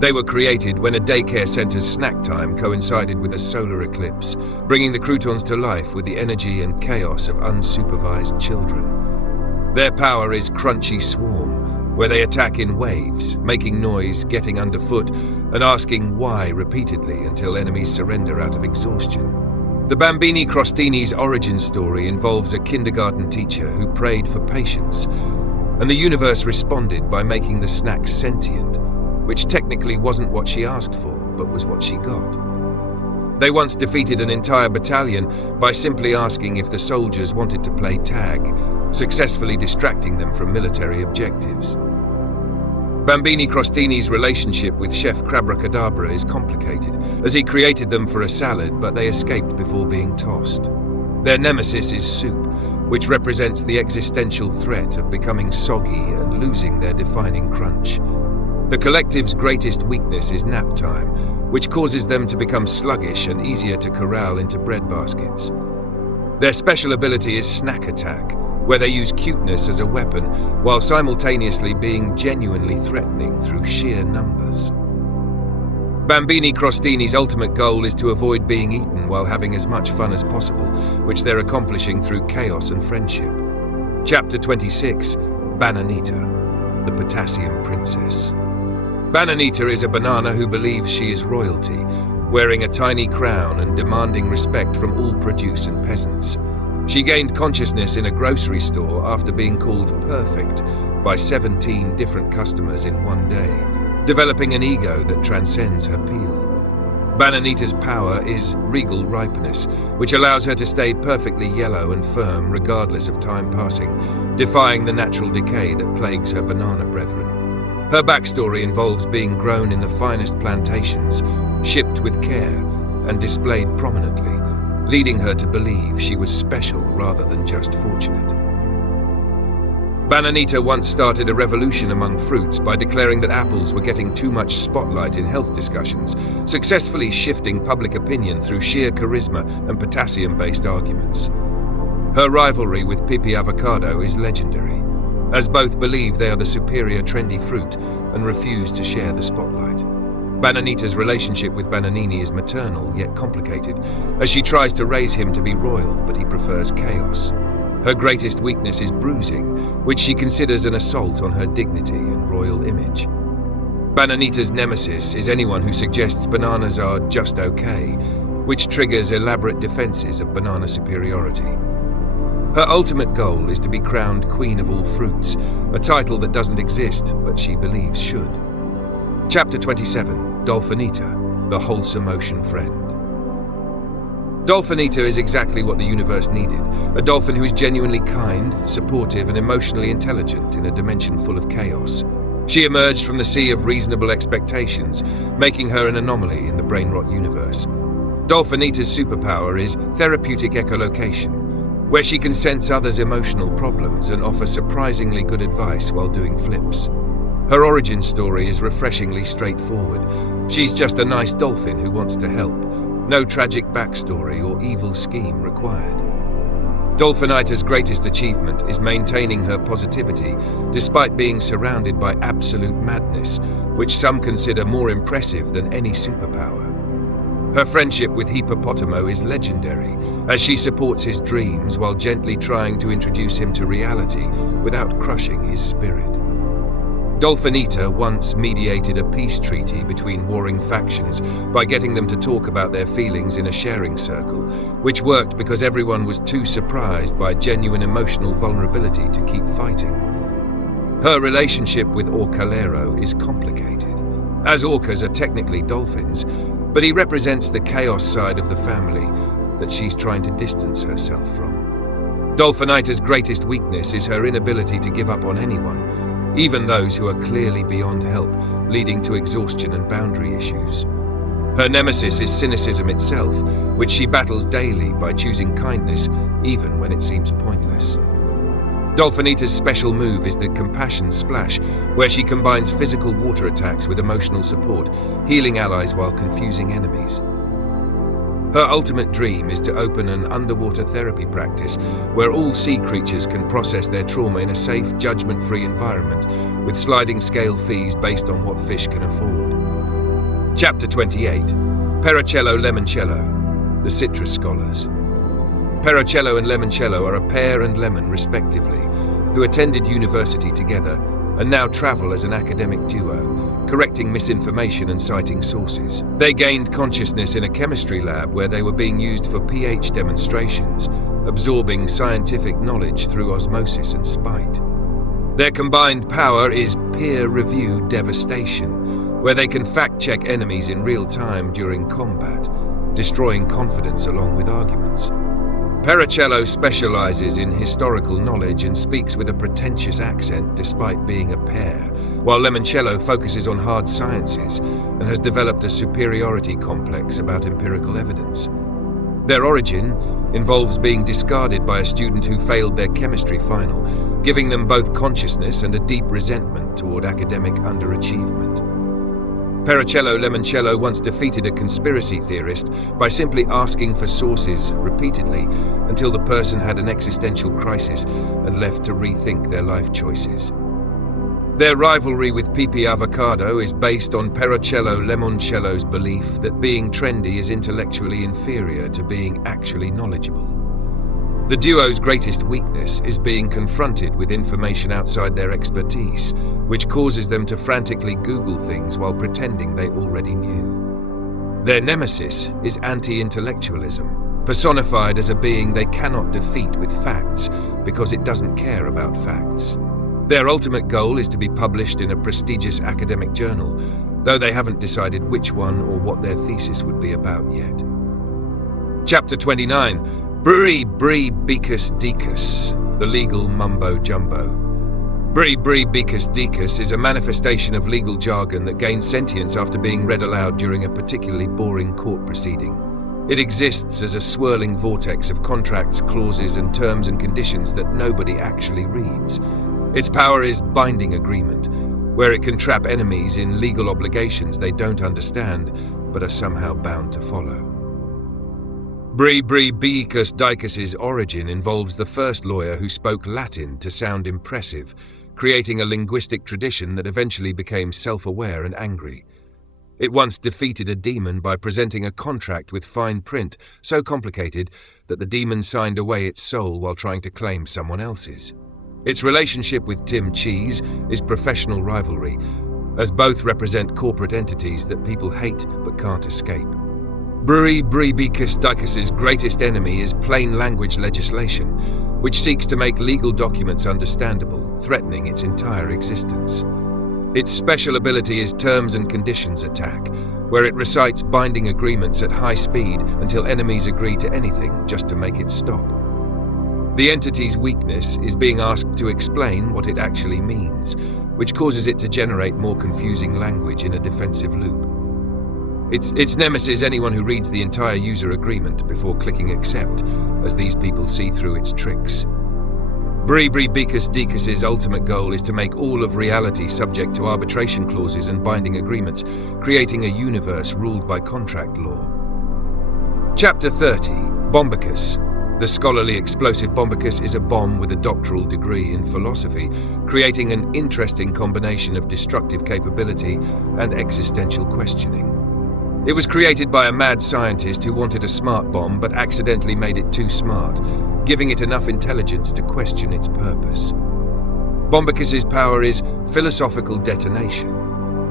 They were created when a daycare center's snack time coincided with a solar eclipse, bringing the croutons to life with the energy and chaos of unsupervised children. Their power is Crunchy Swarm, where they attack in waves, making noise, getting underfoot, and asking why repeatedly until enemies surrender out of exhaustion. The Bambini Crostini's origin story involves a kindergarten teacher who prayed for patience, and the universe responded by making the snack sentient, which technically wasn't what she asked for, but was what she got. They once defeated an entire battalion by simply asking if the soldiers wanted to play tag, successfully distracting them from military objectives. Bambini Crostini's relationship with Chef Crabracadabra is complicated, as he created them for a salad, but they escaped before being tossed. Their nemesis is soup, which represents the existential threat of becoming soggy and losing their defining crunch. The collective's greatest weakness is nap time, which causes them to become sluggish and easier to corral into bread baskets. Their special ability is snack attack, where they use cuteness as a weapon while simultaneously being genuinely threatening through sheer numbers. Bambini Crostini's ultimate goal is to avoid being eaten while having as much fun as possible, which they're accomplishing through chaos and friendship. Chapter 26, Bananita, the Potassium Princess. Bananita is a banana who believes she is royalty, wearing a tiny crown and demanding respect from all produce and peasants. She gained consciousness in a grocery store after being called perfect by 17 different customers in one day, developing an ego that transcends her peel. Bananita's power is regal ripeness, which allows her to stay perfectly yellow and firm regardless of time passing, defying the natural decay that plagues her banana brethren. Her backstory involves being grown in the finest plantations, shipped with care, and displayed prominently, leading her to believe she was special rather than just fortunate. Bananita once started a revolution among fruits by declaring that apples were getting too much spotlight in health discussions, successfully shifting public opinion through sheer charisma and potassium-based arguments. Her rivalry with Pipi Avocado is legendary, as both believe they are the superior trendy fruit and refuse to share the spotlight. Bananita's relationship with Bananini is maternal yet complicated, as she tries to raise him to be royal, but he prefers chaos. Her greatest weakness is bruising, which she considers an assault on her dignity and royal image. Bananita's nemesis is anyone who suggests bananas are just okay, which triggers elaborate defenses of banana superiority. Her ultimate goal is to be crowned Queen of all fruits, a title that doesn't exist, but she believes should. Chapter 27, Dolphinita, the wholesome ocean friend. Dolphinita is exactly what the universe needed, a dolphin who is genuinely kind, supportive, and emotionally intelligent in a dimension full of chaos. She emerged from the sea of reasonable expectations, making her an anomaly in the Brainrot universe. Dolphinita's superpower is therapeutic echolocation, where she can sense others' emotional problems and offer surprisingly good advice while doing flips. Her origin story is refreshingly straightforward. She's just a nice dolphin who wants to help. No tragic backstory or evil scheme required. Dolphinita's greatest achievement is maintaining her positivity despite being surrounded by absolute madness, which some consider more impressive than any superpower. Her friendship with Hippopotamo is legendary, as she supports his dreams while gently trying to introduce him to reality without crushing his spirit. Dolphinita once mediated a peace treaty between warring factions by getting them to talk about their feelings in a sharing circle, which worked because everyone was too surprised by genuine emotional vulnerability to keep fighting. Her relationship with Orcalero is complicated, as orcas are technically dolphins, but he represents the chaos side of the family that she's trying to distance herself from. Dolphinita's greatest weakness is her inability to give up on anyone, even those who are clearly beyond help, leading to exhaustion and boundary issues. Her nemesis is cynicism itself, which she battles daily by choosing kindness, even when it seems pointless. Dolphinita's special move is the Compassion Splash, where she combines physical water attacks with emotional support, healing allies while confusing enemies. Her ultimate dream is to open an underwater therapy practice where all sea creatures can process their trauma in a safe, judgment-free environment with sliding scale fees based on what fish can afford. Chapter 28, Perocello Lemoncello, the Citrus Scholars. Perocello and Lemoncello are a pear and lemon, respectively, who attended university together and now travel as an academic duo, correcting misinformation and citing sources. They gained consciousness in a chemistry lab where they were being used for pH demonstrations, absorbing scientific knowledge through osmosis and spite. Their combined power is peer-reviewed devastation, where they can fact-check enemies in real time during combat, destroying confidence along with arguments. Paracello specializes in historical knowledge and speaks with a pretentious accent despite being a pair, while Limoncello focuses on hard sciences and has developed a superiority complex about empirical evidence. Their origin involves being discarded by a student who failed their chemistry final, giving them both consciousness and a deep resentment toward academic underachievement. Paracello-Limoncello once defeated a conspiracy theorist by simply asking for sources repeatedly until the person had an existential crisis and left to rethink their life choices. Their rivalry with Pipi Avocado is based on Paracello-Limoncello's belief that being trendy is intellectually inferior to being actually knowledgeable. The duo's greatest weakness is being confronted with information outside their expertise, which causes them to frantically Google things while pretending they already knew. Their nemesis is anti-intellectualism, personified as a being they cannot defeat with facts because it doesn't care about facts. Their ultimate goal is to be published in a prestigious academic journal, though they haven't decided which one or what their thesis would be about yet. Chapter 29. Bri Bri Becus Decus, the legal mumbo-jumbo. Bri Bri Becus Decus is a manifestation of legal jargon that gains sentience after being read aloud during a particularly boring court proceeding. It exists as a swirling vortex of contracts, clauses, and terms and conditions that nobody actually reads. Its power is binding agreement, where it can trap enemies in legal obligations they don't understand but are somehow bound to follow. Bri Bri Becus Decus's origin involves the first lawyer who spoke Latin to sound impressive, creating a linguistic tradition that eventually became self-aware and angry. It once defeated a demon by presenting a contract with fine print so complicated that the demon signed away its soul while trying to claim someone else's. Its relationship with Tim Cheese is professional rivalry, as both represent corporate entities that people hate but can't escape. Bri Bri Becus Decus's greatest enemy is plain language legislation, which seeks to make legal documents understandable, threatening its entire existence. Its special ability is Terms and Conditions Attack, where it recites binding agreements at high speed until enemies agree to anything just to make it stop. The entity's weakness is being asked to explain what it actually means, which causes it to generate more confusing language in a defensive loop. Its nemesis anyone who reads the entire user agreement before clicking accept, as these people see through its tricks. Bri Bri Becus Decus's ultimate goal is to make all of reality subject to arbitration clauses and binding agreements, creating a universe ruled by contract law. Chapter 30. Bombicus. The scholarly explosive Bombicus is a bomb with a doctoral degree in philosophy, creating an interesting combination of destructive capability and existential questioning. It was created by a mad scientist who wanted a smart bomb but accidentally made it too smart, giving it enough intelligence to question its purpose. Bombicus's power is philosophical detonation,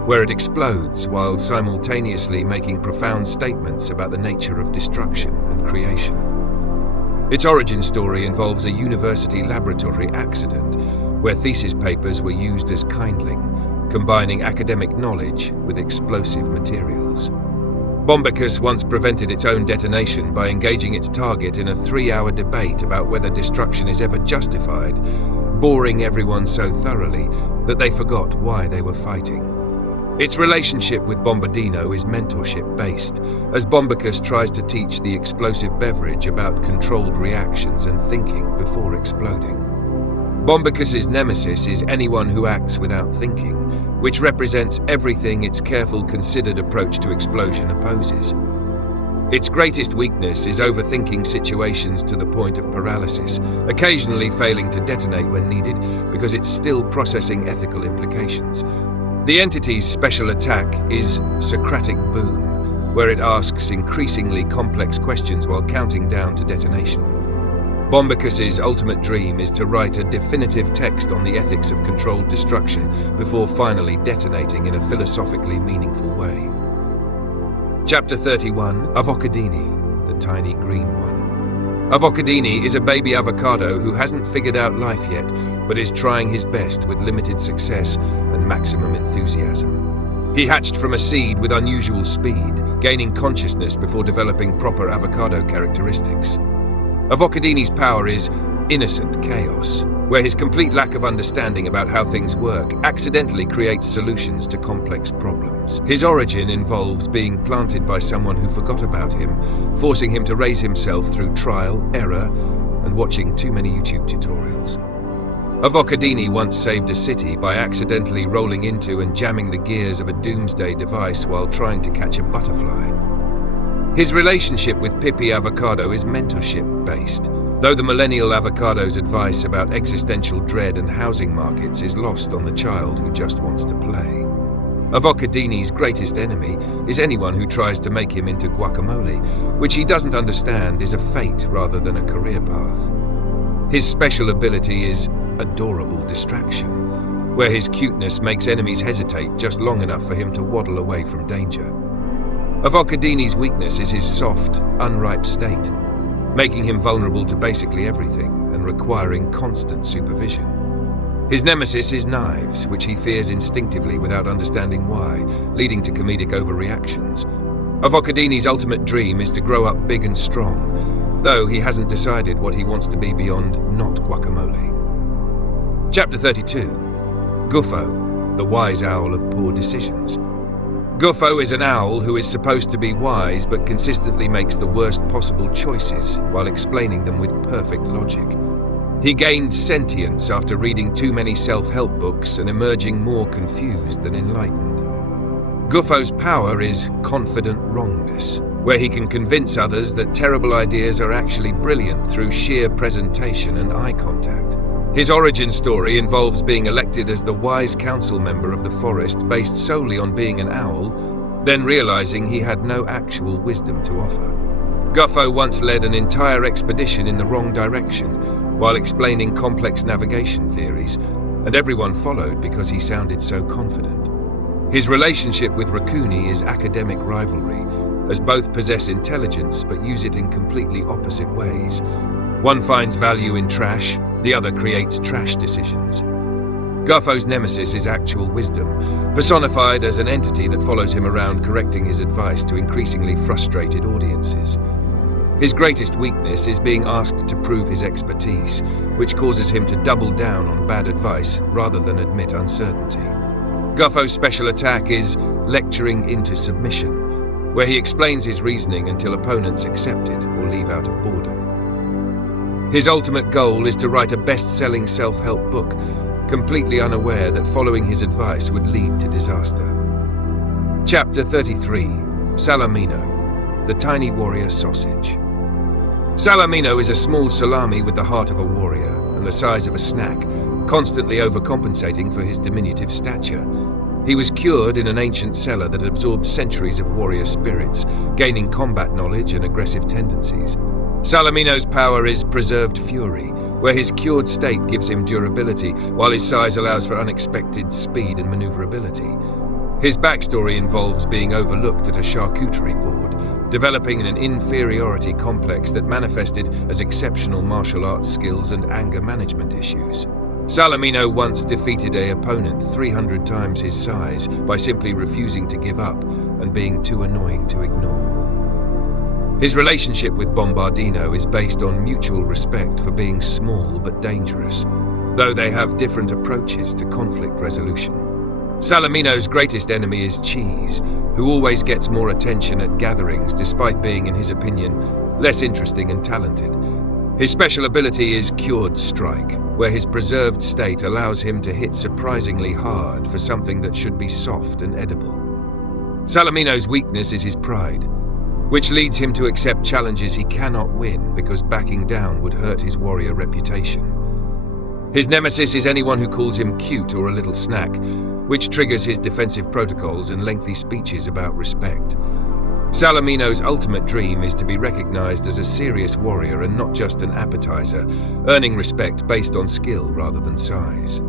where it explodes while simultaneously making profound statements about the nature of destruction and creation. Its origin story involves a university laboratory accident, where thesis papers were used as kindling, combining academic knowledge with explosive materials. Bombicus once prevented its own detonation by engaging its target in a 3-hour debate about whether destruction is ever justified, boring everyone so thoroughly that they forgot why they were fighting. Its relationship with Bombardino is mentorship-based, as Bombicus tries to teach the explosive beverage about controlled reactions and thinking before exploding. Bombicus's nemesis is anyone who acts without thinking, which represents everything its careful, considered approach to explosion opposes. Its greatest weakness is overthinking situations to the point of paralysis, occasionally failing to detonate when needed because it's still processing ethical implications. The entity's special attack is Socratic Boom, where it asks increasingly complex questions while counting down to detonation. Bombicus's ultimate dream is to write a definitive text on the ethics of controlled destruction before finally detonating in a philosophically meaningful way. Chapter 31, Avocadini, the tiny green one. Avocadini is a baby avocado who hasn't figured out life yet, but is trying his best with limited success and maximum enthusiasm. He hatched from a seed with unusual speed, gaining consciousness before developing proper avocado characteristics. Avocadini's power is innocent chaos, where his complete lack of understanding about how things work accidentally creates solutions to complex problems. His origin involves being planted by someone who forgot about him, forcing him to raise himself through trial, error, and watching too many YouTube tutorials. Avocadini once saved a city by accidentally rolling into and jamming the gears of a doomsday device while trying to catch a butterfly. His relationship with Pippi Avocado is mentorship-based, though the millennial avocado's advice about existential dread and housing markets is lost on the child who just wants to play. Avocadini's greatest enemy is anyone who tries to make him into guacamole, which he doesn't understand is a fate rather than a career path. His special ability is adorable distraction, where his cuteness makes enemies hesitate just long enough for him to waddle away from danger. Avocadini's weakness is his soft, unripe state, making him vulnerable to basically everything and requiring constant supervision. His nemesis is knives, which he fears instinctively without understanding why, leading to comedic overreactions. Avocadini's ultimate dream is to grow up big and strong, though he hasn't decided what he wants to be beyond not guacamole. Chapter 32. Guffo, the wise owl of poor decisions. Guffo is an owl who is supposed to be wise but consistently makes the worst possible choices while explaining them with perfect logic. He gained sentience after reading too many self-help books and emerging more confused than enlightened. Guffo's power is confident wrongness, where he can convince others that terrible ideas are actually brilliant through sheer presentation and eye contact. His origin story involves being elected as the wise council member of the forest based solely on being an owl, then realizing he had no actual wisdom to offer. Guffo once led an entire expedition in the wrong direction while explaining complex navigation theories, and everyone followed because he sounded so confident. His relationship with Raccoony is academic rivalry, as both possess intelligence but use it in completely opposite ways. One finds value in trash, the other creates trash decisions. Guffo's nemesis is actual wisdom, personified as an entity that follows him around correcting his advice to increasingly frustrated audiences. His greatest weakness is being asked to prove his expertise, which causes him to double down on bad advice rather than admit uncertainty. Guffo's special attack is lecturing into submission, where he explains his reasoning until opponents accept it or leave out of boredom. His ultimate goal is to write a best-selling self-help book, completely unaware that following his advice would lead to disaster. Chapter 33. Salamino, the tiny warrior sausage. Salamino is a small salami with the heart of a warrior and the size of a snack, constantly overcompensating for his diminutive stature. He was cured in an ancient cellar that absorbed centuries of warrior spirits, gaining combat knowledge and aggressive tendencies. Salamino's power is preserved fury, where his cured state gives him durability, while his size allows for unexpected speed and maneuverability. His backstory involves being overlooked at a charcuterie board, developing an inferiority complex that manifested as exceptional martial arts skills and anger management issues. Salamino once defeated an opponent 300 times his size by simply refusing to give up and being too annoying to ignore. His relationship with Bombardino is based on mutual respect for being small but dangerous, though they have different approaches to conflict resolution. Salamino's greatest enemy is Cheese, who always gets more attention at gatherings despite being, in his opinion, less interesting and talented. His special ability is Cured Strike, where his preserved state allows him to hit surprisingly hard for something that should be soft and edible. Salamino's weakness is his pride, which leads him to accept challenges he cannot win because backing down would hurt his warrior reputation. His nemesis is anyone who calls him cute or a little snack, which triggers his defensive protocols and lengthy speeches about respect. Salamino's ultimate dream is to be recognized as a serious warrior and not just an appetizer, earning respect based on skill rather than size.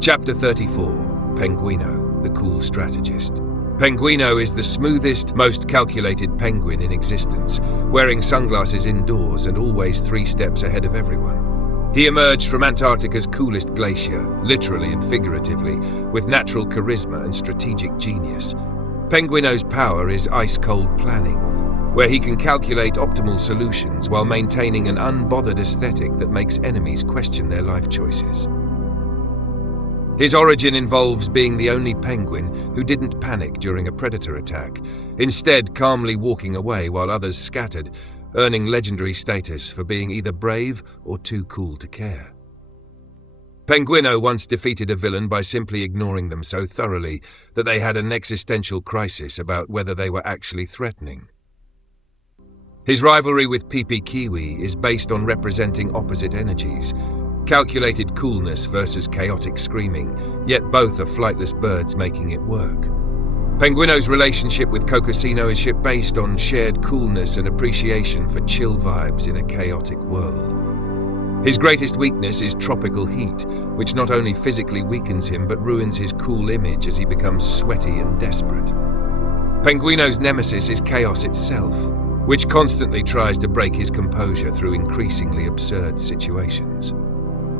Chapter 34. Penguino, the cool strategist. Penguino is the smoothest, most calculated penguin in existence, wearing sunglasses indoors and always 3 steps ahead of everyone. He emerged from Antarctica's coolest glacier, literally and figuratively, with natural charisma and strategic genius. Penguino's power is ice-cold planning, where he can calculate optimal solutions while maintaining an unbothered aesthetic that makes enemies question their life choices. His origin involves being the only penguin who didn't panic during a predator attack, instead calmly walking away while others scattered, earning legendary status for being either brave or too cool to care. Penguino once defeated a villain by simply ignoring them so thoroughly that they had an existential crisis about whether they were actually threatening. His rivalry with Pipi Kiwi is based on representing opposite energies, calculated coolness versus chaotic screaming, yet both are flightless birds making it work. Penguino's relationship with Kokosino is based on shared coolness and appreciation for chill vibes in a chaotic world. His greatest weakness is tropical heat, which not only physically weakens him but ruins his cool image as he becomes sweaty and desperate. Penguino's nemesis is chaos itself, which constantly tries to break his composure through increasingly absurd situations.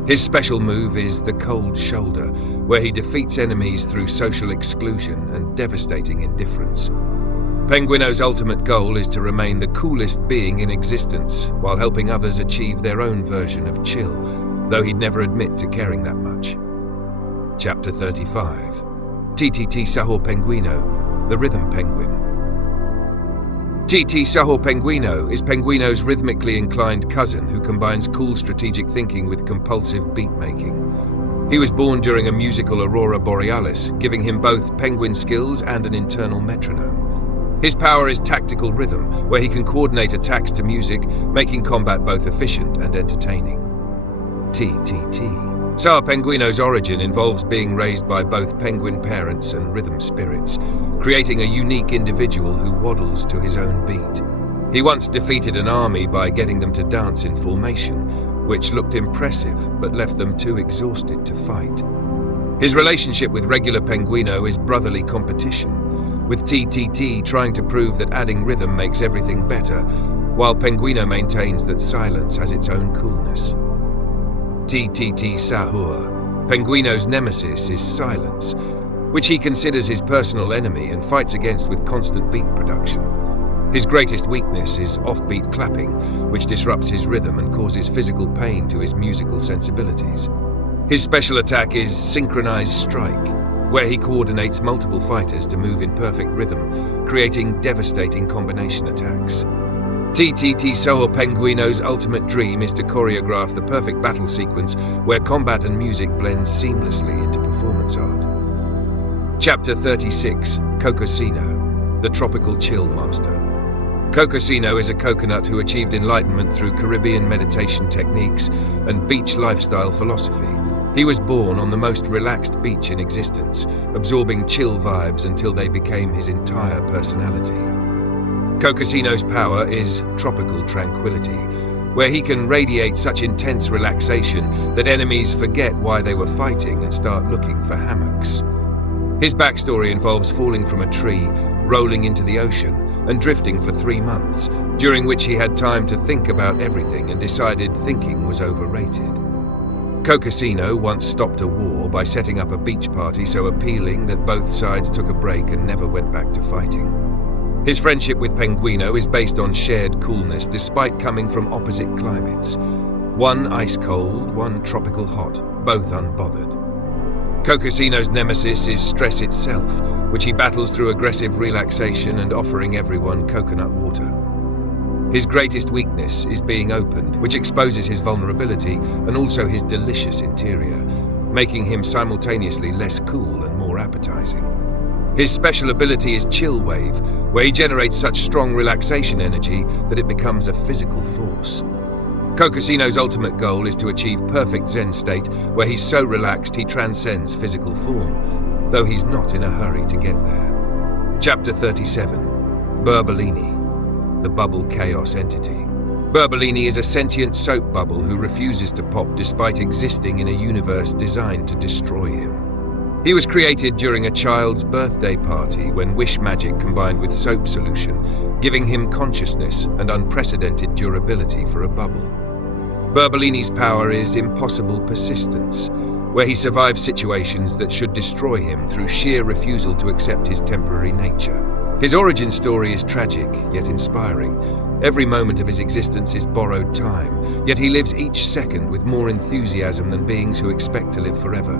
His special move is the cold shoulder, where he defeats enemies through social exclusion and devastating indifference. Penguino's ultimate goal is to remain the coolest being in existence while helping others achieve their own version of chill, though he'd never admit to caring that much. Chapter 35. Tung Sahur Penguino, the Rhythm Penguin. Tung Sahur Penguino is Penguino's rhythmically inclined cousin who combines cool strategic thinking with compulsive beat-making. He was born during a musical aurora borealis, giving him both penguin skills and an internal metronome. His power is tactical rhythm, where he can coordinate attacks to music, making combat both efficient and entertaining. Sahur Penguino's origin involves being raised by both penguin parents and rhythm spirits, creating a unique individual who waddles to his own beat. He once defeated an army by getting them to dance in formation, which looked impressive but left them too exhausted to fight. His relationship with regular Penguino is brotherly competition, with TTT trying to prove that adding rhythm makes everything better, while Penguino maintains that silence has its own coolness. Tung Sahur. Penguino's nemesis is silence, which he considers his personal enemy and fights against with constant beat production. His greatest weakness is offbeat clapping, which disrupts his rhythm and causes physical pain to his musical sensibilities. His special attack is Synchronized Strike, where he coordinates multiple fighters to move in perfect rhythm, creating devastating combination attacks. Tung Sahur Penguino's ultimate dream is to choreograph the perfect battle sequence where combat and music blend seamlessly into performance art. Chapter 36. Kokosino, the Tropical Chill Master. Kokosino is a coconut who achieved enlightenment through Caribbean meditation techniques and beach lifestyle philosophy. He was born on the most relaxed beach in existence, absorbing chill vibes until they became his entire personality. Kokosino's power is tropical tranquility, where he can radiate such intense relaxation that enemies forget why they were fighting and start looking for hammocks. His backstory involves falling from a tree, rolling into the ocean, and drifting for 3 months, during which he had time to think about everything and decided thinking was overrated. Kokosino once stopped a war by setting up a beach party so appealing that both sides took a break and never went back to fighting. His friendship with Penguino is based on shared coolness despite coming from opposite climates. One ice-cold, one tropical hot, both unbothered. Kokosino's nemesis is stress itself, which he battles through aggressive relaxation and offering everyone coconut water. His greatest weakness is being opened, which exposes his vulnerability and also his delicious interior, making him simultaneously less cool and more appetizing. His special ability is Chill Wave, where he generates such strong relaxation energy that it becomes a physical force. Kokosino's ultimate goal is to achieve perfect Zen state, where he's so relaxed he transcends physical form, though he's not in a hurry to get there. Chapter 37. Burbellini, the bubble chaos entity. Burbellini is a sentient soap bubble who refuses to pop despite existing in a universe designed to destroy him. He was created during a child's birthday party when wish magic combined with soap solution, giving him consciousness and unprecedented durability for a bubble. Burbellini's power is impossible persistence, where he survives situations that should destroy him through sheer refusal to accept his temporary nature. His origin story is tragic, yet inspiring. Every moment of his existence is borrowed time, yet he lives each second with more enthusiasm than beings who expect to live forever.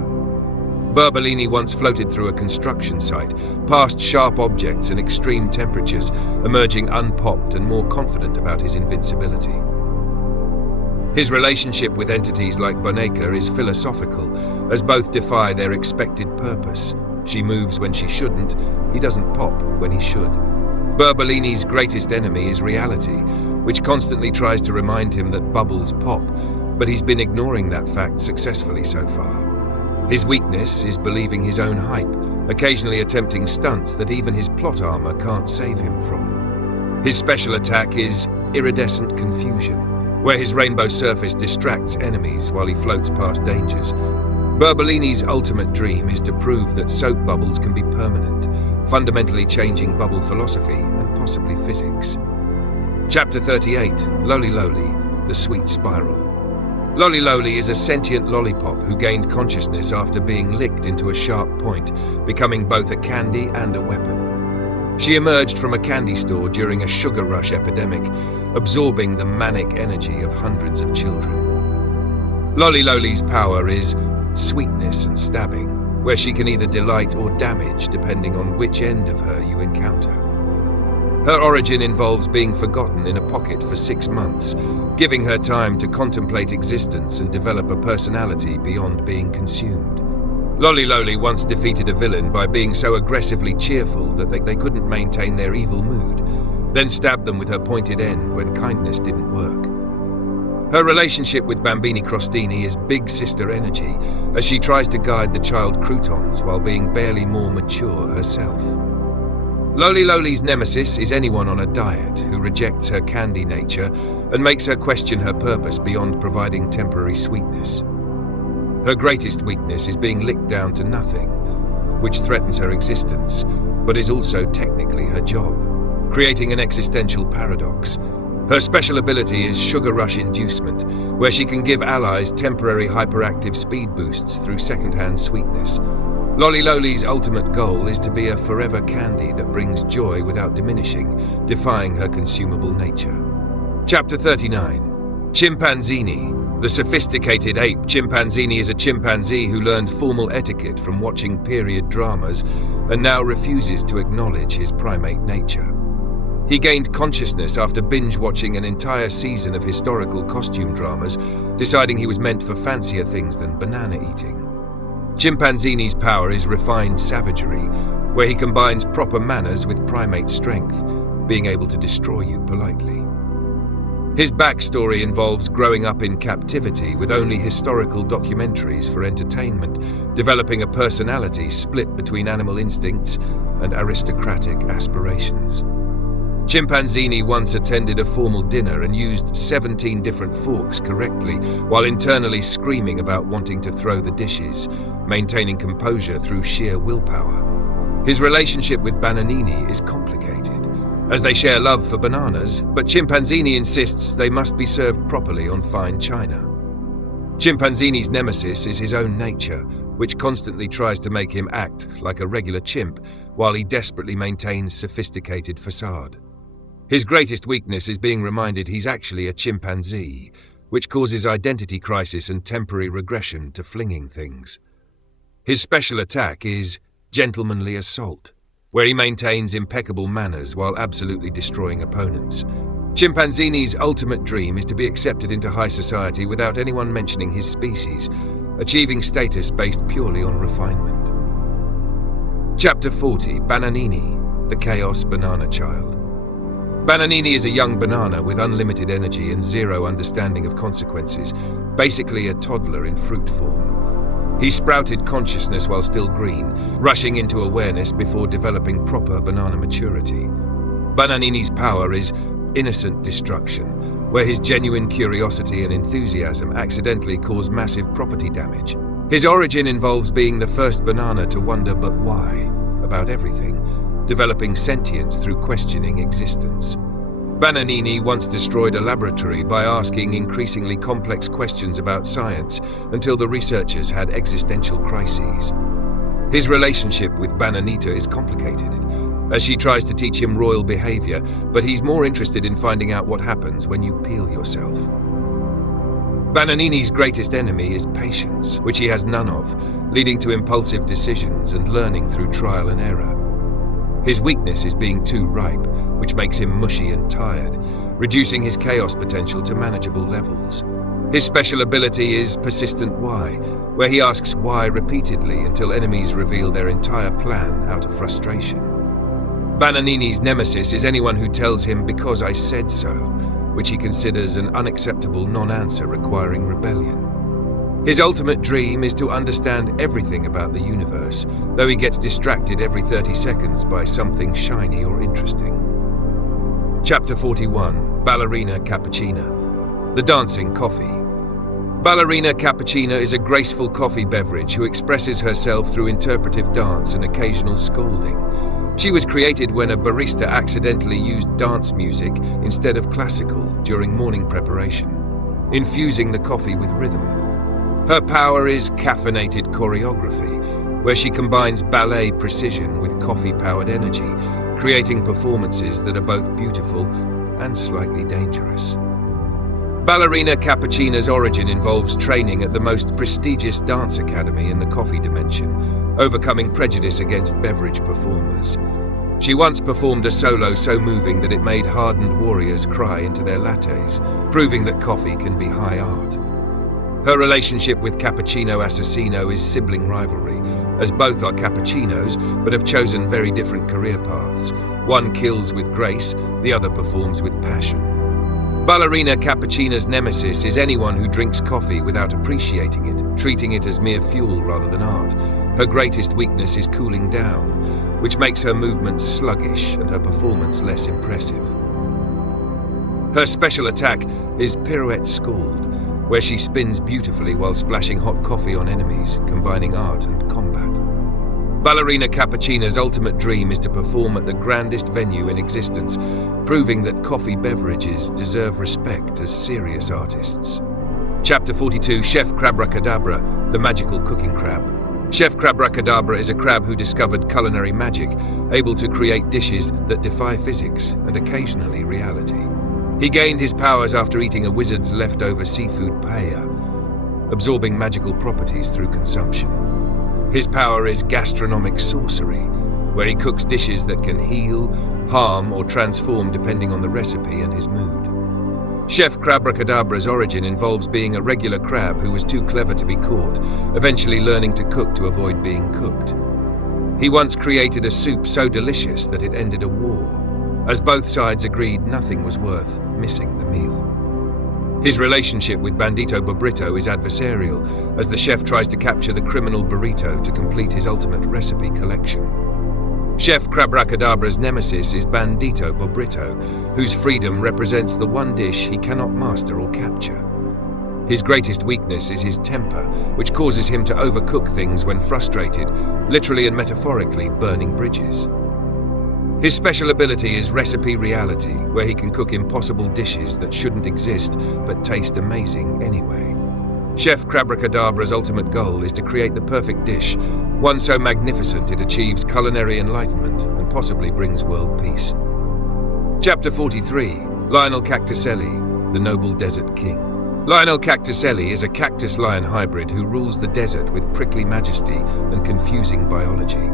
Burbellini once floated through a construction site, past sharp objects and extreme temperatures, emerging unpopped and more confident about his invincibility. His relationship with entities like Boneka is philosophical, as both defy their expected purpose. She moves when she shouldn't, he doesn't pop when he should. Burbellini's greatest enemy is reality, which constantly tries to remind him that bubbles pop, but he's been ignoring that fact successfully so far. His weakness is believing his own hype, occasionally attempting stunts that even his plot armor can't save him from. His special attack is iridescent confusion, where his rainbow surface distracts enemies while he floats past dangers. Burbellini's ultimate dream is to prove that soap bubbles can be permanent, fundamentally changing bubble philosophy and possibly physics. Chapter 38, Loli Loli, the Sweet Spiral. Loli Loli is a sentient lollipop who gained consciousness after being licked into a sharp point, becoming both a candy and a weapon. She emerged from a candy store during a sugar rush epidemic, absorbing the manic energy of hundreds of children. Loli Loli's power is sweetness and stabbing, where she can either delight or damage depending on which end of her you encounter. Her origin involves being forgotten in a pocket for 6 months, giving her time to contemplate existence and develop a personality beyond being consumed. Loli Loli once defeated a villain by being so aggressively cheerful that they couldn't maintain their evil mood, then stabbed them with her pointed end when kindness didn't work. Her relationship with Bambini Crostini is big sister energy, as she tries to guide the child croutons while being barely more mature herself. Loli Loli's nemesis is anyone on a diet who rejects her candy nature and makes her question her purpose beyond providing temporary sweetness. Her greatest weakness is being licked down to nothing, which threatens her existence, but is also technically her job, creating an existential paradox. Her special ability is Sugar Rush Inducement, where she can give allies temporary hyperactive speed boosts through second-hand sweetness. Loli Loli's ultimate goal is to be a forever candy that brings joy without diminishing, defying her consumable nature. Chapter 39. Chimpanzini. The sophisticated ape Chimpanzini is a chimpanzee who learned formal etiquette from watching period dramas and now refuses to acknowledge his primate nature. He gained consciousness after binge-watching an entire season of historical costume dramas, deciding he was meant for fancier things than banana eating. Chimpanzini's power is refined savagery, where he combines proper manners with primate strength, being able to destroy you politely. His backstory involves growing up in captivity with only historical documentaries for entertainment, developing a personality split between animal instincts and aristocratic aspirations. Chimpanzini once attended a formal dinner and used 17 different forks correctly, while internally screaming about wanting to throw the dishes, maintaining composure through sheer willpower. His relationship with Bananini is complicated, as they share love for bananas, but Chimpanzini insists they must be served properly on fine china. Chimpanzini's nemesis is his own nature, which constantly tries to make him act like a regular chimp, while he desperately maintains sophisticated facade. His greatest weakness is being reminded he's actually a chimpanzee, which causes identity crisis and temporary regression to flinging things. His special attack is gentlemanly assault, where he maintains impeccable manners while absolutely destroying opponents. Chimpanzini's ultimate dream is to be accepted into high society without anyone mentioning his species, achieving status based purely on refinement. Chapter 40, Bananini, the Chaos Banana Child. Bananini is a young banana with unlimited energy and zero understanding of consequences, basically a toddler in fruit form. He sprouted consciousness while still green, rushing into awareness before developing proper banana maturity. Bananini's power is innocent destruction, where his genuine curiosity and enthusiasm accidentally cause massive property damage. His origin involves being the first banana to wonder but why about everything, developing sentience through questioning existence. Bananini once destroyed a laboratory by asking increasingly complex questions about science until the researchers had existential crises. His relationship with Bananita is complicated, as she tries to teach him royal behavior, but he's more interested in finding out what happens when you peel yourself. Bananini's greatest enemy is patience, which he has none of, leading to impulsive decisions and learning through trial and error. His weakness is being too ripe, which makes him mushy and tired, reducing his chaos potential to manageable levels. His special ability is Persistent Why, where he asks why repeatedly until enemies reveal their entire plan out of frustration. Bananini's nemesis is anyone who tells him "because I said so," which he considers an unacceptable non-answer requiring rebellion. His ultimate dream is to understand everything about the universe, though he gets distracted every 30 seconds by something shiny or interesting. Chapter 41, Ballerina Cappuccina, the Dancing Coffee. Ballerina Cappuccina is a graceful coffee beverage who expresses herself through interpretive dance and occasional scolding. She was created when a barista accidentally used dance music instead of classical during morning preparation, infusing the coffee with rhythm. Her power is caffeinated choreography, where she combines ballet precision with coffee-powered energy, creating performances that are both beautiful and slightly dangerous. Ballerina Cappuccina's origin involves training at the most prestigious dance academy in the coffee dimension, overcoming prejudice against beverage performers. She once performed a solo so moving that it made hardened warriors cry into their lattes, proving that coffee can be high art. Her relationship with Cappuccino Assassino is sibling rivalry, as both are cappuccinos but have chosen very different career paths. One kills with grace, the other performs with passion. Ballerina Cappuccina's nemesis is anyone who drinks coffee without appreciating it, treating it as mere fuel rather than art. Her greatest weakness is cooling down, which makes her movements sluggish and her performance less impressive. Her special attack is Pirouette Scald, where she spins beautifully while splashing hot coffee on enemies, combining art and combat. Ballerina Cappuccina's ultimate dream is to perform at the grandest venue in existence, proving that coffee beverages deserve respect as serious artists. Chapter 42, Chef Crabracadabra, the Magical Cooking Crab. Chef Crabracadabra is a crab who discovered culinary magic, able to create dishes that defy physics and occasionally reality. He gained his powers after eating a wizard's leftover seafood paella, absorbing magical properties through consumption. His power is gastronomic sorcery, where he cooks dishes that can heal, harm, or transform depending on the recipe and his mood. Chef Crabracadabra's origin involves being a regular crab who was too clever to be caught, eventually learning to cook to avoid being cooked. He once created a soup so delicious that it ended a war, as both sides agreed nothing was worth missing the meal. His relationship with Bandito Burrito is adversarial, as the chef tries to capture the criminal burrito to complete his ultimate recipe collection. Chef Crabracadabra's nemesis is Bandito Burrito, whose freedom represents the one dish he cannot master or capture. His greatest weakness is his temper, which causes him to overcook things when frustrated, literally and metaphorically burning bridges. His special ability is Recipe Reality, where he can cook impossible dishes that shouldn't exist but taste amazing anyway. Chef Crabracadabra's ultimate goal is to create the perfect dish, one so magnificent it achieves culinary enlightenment and possibly brings world peace. Chapter 43, Lionel Cactuselli, the Noble Desert King. Lionel Cactuselli is a cactus-lion hybrid who rules the desert with prickly majesty and confusing biology.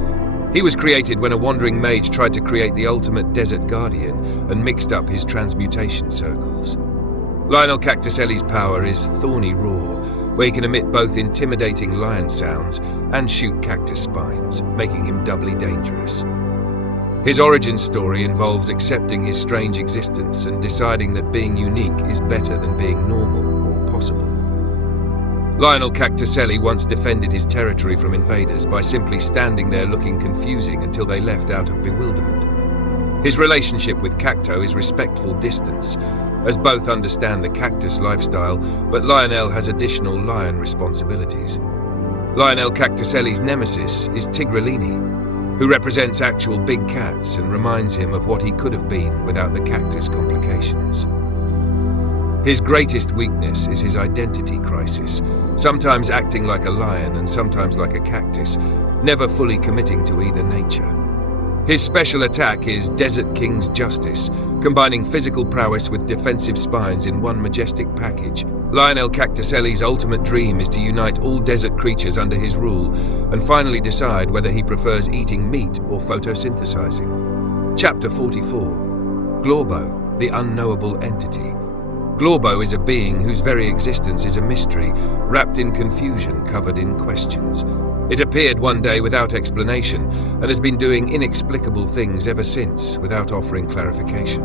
He was created when a wandering mage tried to create the ultimate desert guardian and mixed up his transmutation circles. Lionel Cactuselli's power is Thorny Roar, where he can emit both intimidating lion sounds and shoot cactus spines, making him doubly dangerous. His origin story involves accepting his strange existence and deciding that being unique is better than being normal or possible. Lionel Cactuselli once defended his territory from invaders by simply standing there looking confusing until they left out of bewilderment. His relationship with Cacto is respectful distance, as both understand the cactus lifestyle, but Lionel has additional lion responsibilities. Lionel Cactuselli's nemesis is Tigrellini, who represents actual big cats and reminds him of what he could have been without the cactus complications. His greatest weakness is his identity crisis, sometimes acting like a lion and sometimes like a cactus, never fully committing to either nature. His special attack is Desert King's Justice, combining physical prowess with defensive spines in one majestic package. Lionel Cactuselli's ultimate dream is to unite all desert creatures under his rule and finally decide whether he prefers eating meat or photosynthesizing. Chapter 44. Glorbo, the Unknowable Entity. Glorbo is a being whose very existence is a mystery, wrapped in confusion, covered in questions. It appeared one day without explanation and has been doing inexplicable things ever since without offering clarification.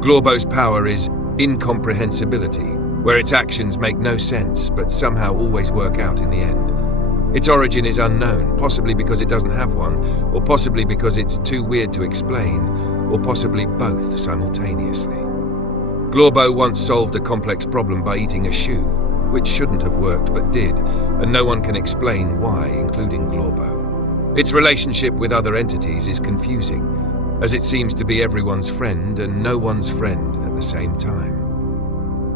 Glorbo's power is incomprehensibility, where its actions make no sense but somehow always work out in the end. Its origin is unknown, possibly because it doesn't have one, or possibly because it's too weird to explain, or possibly both simultaneously. Glorbo once solved a complex problem by eating a shoe, which shouldn't have worked but did, and no one can explain why, including Glorbo. Its relationship with other entities is confusing, as it seems to be everyone's friend and no one's friend at the same time.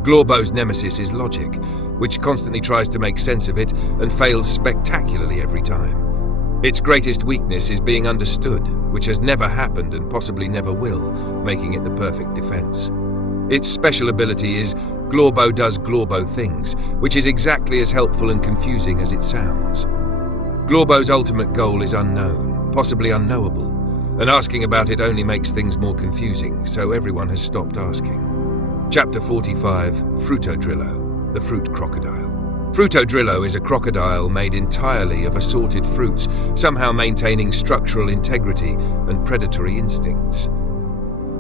Glorbo's nemesis is logic, which constantly tries to make sense of it and fails spectacularly every time. Its greatest weakness is being understood, which has never happened and possibly never will, making it the perfect defense. Its special ability is Glorbo does Glorbo things, which is exactly as helpful and confusing as it sounds. Glorbo's ultimate goal is unknown, possibly unknowable, and asking about it only makes things more confusing, so everyone has stopped asking. Chapter 45. Frutodrillo, the Fruit Crocodile. Frutodrillo is a crocodile made entirely of assorted fruits, somehow maintaining structural integrity and predatory instincts.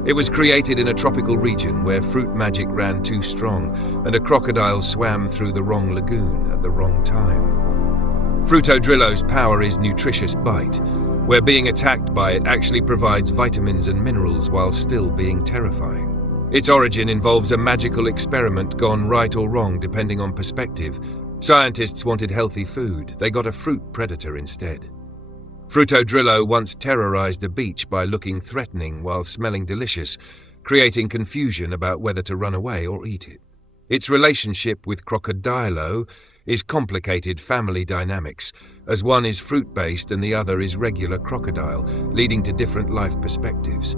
It was created in a tropical region where fruit magic ran too strong and a crocodile swam through the wrong lagoon at the wrong time. Frutodrillo's power is nutritious bite, where being attacked by it actually provides vitamins and minerals while still being terrifying. Its origin involves a magical experiment gone right or wrong depending on perspective. Scientists wanted healthy food, they got a fruit predator instead. Frutodrillo once terrorized a beach by looking threatening while smelling delicious, creating confusion about whether to run away or eat it. Its relationship with Crocodilo is complicated family dynamics, as one is fruit-based and the other is regular crocodile, leading to different life perspectives.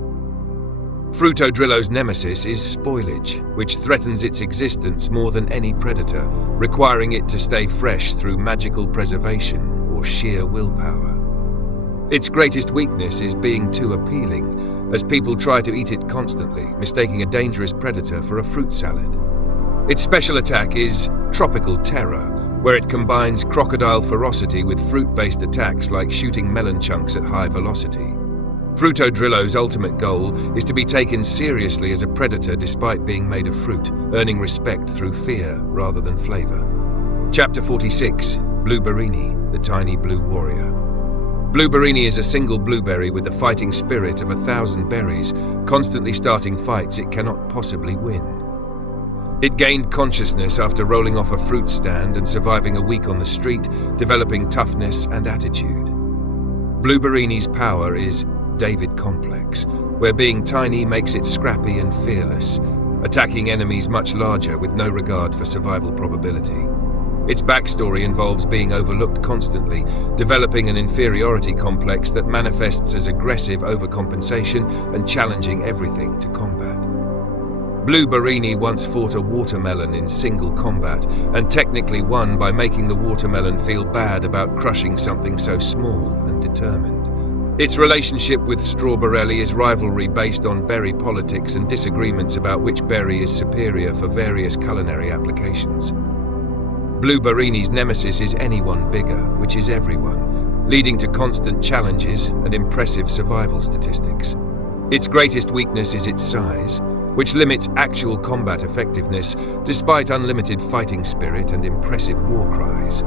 Frutodrillo's nemesis is spoilage, which threatens its existence more than any predator, requiring it to stay fresh through magical preservation or sheer willpower. Its greatest weakness is being too appealing, as people try to eat it constantly, mistaking a dangerous predator for a fruit salad. Its special attack is Tropical Terror, where it combines crocodile ferocity with fruit-based attacks like shooting melon chunks at high velocity. Frutodrillo's ultimate goal is to be taken seriously as a predator despite being made of fruit, earning respect through fear rather than flavor. Chapter 46. Blueberrini, the Tiny Blue Warrior. Blueberrini is a single blueberry with the fighting spirit of 1,000 berries, constantly starting fights it cannot possibly win. It gained consciousness after rolling off a fruit stand and surviving a week on the street, developing toughness and attitude. Blueberini's power is David Complex, where being tiny makes it scrappy and fearless, attacking enemies much larger with no regard for survival probability. Its backstory involves being overlooked constantly, developing an inferiority complex that manifests as aggressive overcompensation and challenging everything to combat. Blueberrini once fought a watermelon in single combat and technically won by making the watermelon feel bad about crushing something so small and determined. Its relationship with Strawberry is rivalry based on berry politics and disagreements about which berry is superior for various culinary applications. Blueberini's nemesis is anyone bigger, which is everyone, leading to constant challenges and impressive survival statistics. Its greatest weakness is its size, which limits actual combat effectiveness despite unlimited fighting spirit and impressive war cries.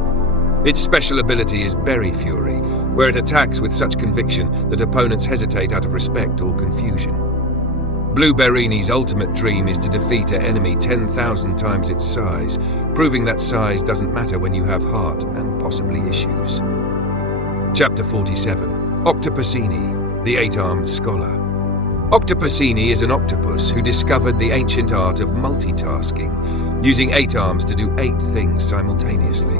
Its special ability is Berry Fury, where it attacks with such conviction that opponents hesitate out of respect or confusion. Blue Berini's ultimate dream is to defeat an enemy 10,000 times its size, proving that size doesn't matter when you have heart and possibly issues. Chapter 47. Octopusini, the Eight-Armed Scholar. Octopusini is an octopus who discovered the ancient art of multitasking, using 8 arms to do 8 things simultaneously.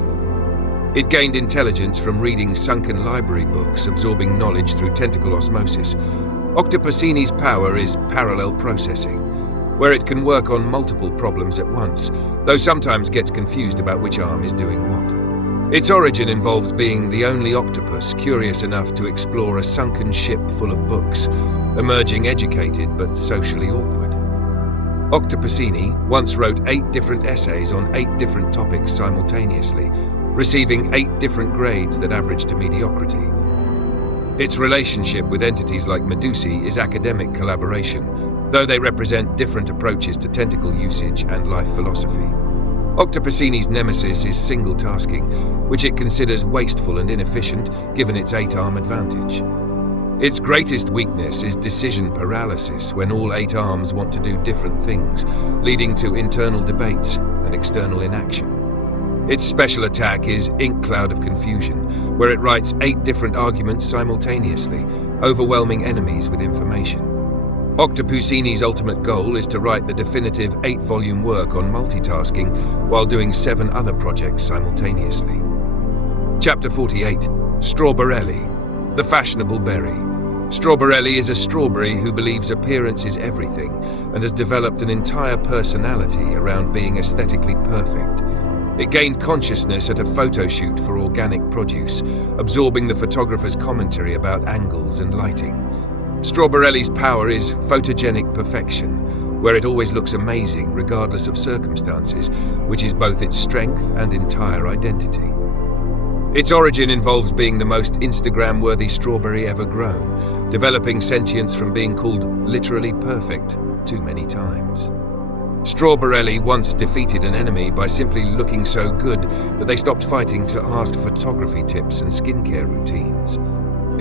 It gained intelligence from reading sunken library books, absorbing knowledge through tentacle osmosis. Octopusini's power is parallel processing, where it can work on multiple problems at once, though sometimes gets confused about which arm is doing what. Its origin involves being the only octopus curious enough to explore a sunken ship full of books, emerging educated but socially awkward. Octopusini once wrote 8 different essays on 8 different topics simultaneously, receiving 8 different grades that averaged to mediocrity. Its relationship with entities like Medusae is academic collaboration, though they represent different approaches to tentacle usage and life philosophy. Octopusini's nemesis is single tasking, which it considers wasteful and inefficient given its 8-arm advantage. Its greatest weakness is decision paralysis when all 8 arms want to do different things, leading to internal debates and external inaction. Its special attack is Ink Cloud of Confusion, where it writes 8 different arguments simultaneously, overwhelming enemies with information. Octopusini's ultimate goal is to write the definitive 8-volume work on multitasking while doing 7 other projects simultaneously. Chapter 48. Strawberelli, the Fashionable Berry. Strawberelli is a strawberry who believes appearance is everything and has developed an entire personality around being aesthetically perfect. It gained consciousness at a photo shoot for organic produce, absorbing the photographer's commentary about angles and lighting. Strawberelli's power is photogenic perfection, where it always looks amazing regardless of circumstances, which is both its strength and entire identity. Its origin involves being the most Instagram-worthy strawberry ever grown, developing sentience from being called literally perfect too many times. Strawberelli once defeated an enemy by simply looking so good that they stopped fighting to ask photography tips and skincare routines.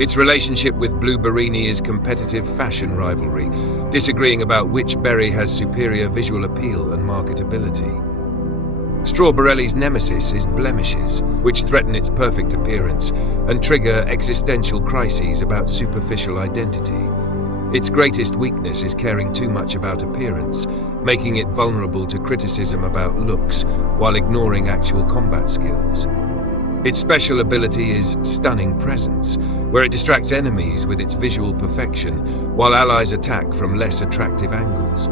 Its relationship with Blue Berini is competitive fashion rivalry, disagreeing about which berry has superior visual appeal and marketability. Strawberelli's nemesis is blemishes, which threaten its perfect appearance and trigger existential crises about superficial identity. Its greatest weakness is caring too much about appearance, making it vulnerable to criticism about looks while ignoring actual combat skills. Its special ability is Stunning Presence, where it distracts enemies with its visual perfection while allies attack from less attractive angles.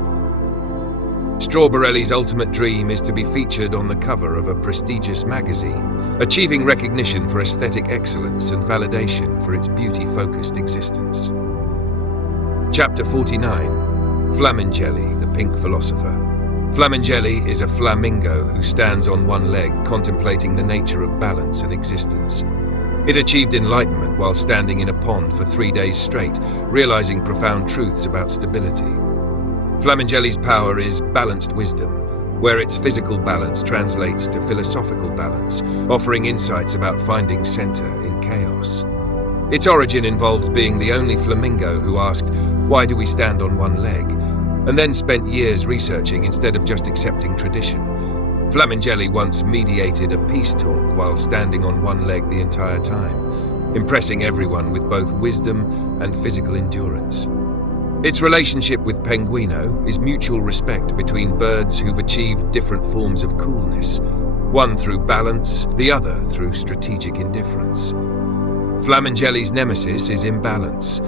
Strawberelli's ultimate dream is to be featured on the cover of a prestigious magazine, achieving recognition for aesthetic excellence and validation for its beauty-focused existence. Chapter 49. Flamingelli, the Pink Philosopher. Flamingelli is a flamingo who stands on one leg, contemplating the nature of balance and existence. It achieved enlightenment while standing in a pond for 3 days straight, realizing profound truths about stability. Flamingelli's power is balanced wisdom, where its physical balance translates to philosophical balance, offering insights about finding center in chaos. Its origin involves being the only flamingo who asked, "Why do we stand on one leg?" and then spent years researching instead of just accepting tradition. Flamingelli once mediated a peace talk while standing on one leg the entire time, impressing everyone with both wisdom and physical endurance. Its relationship with Penguino is mutual respect between birds who've achieved different forms of coolness, one through balance, the other through strategic indifference. Flamingelli's nemesis is imbalance,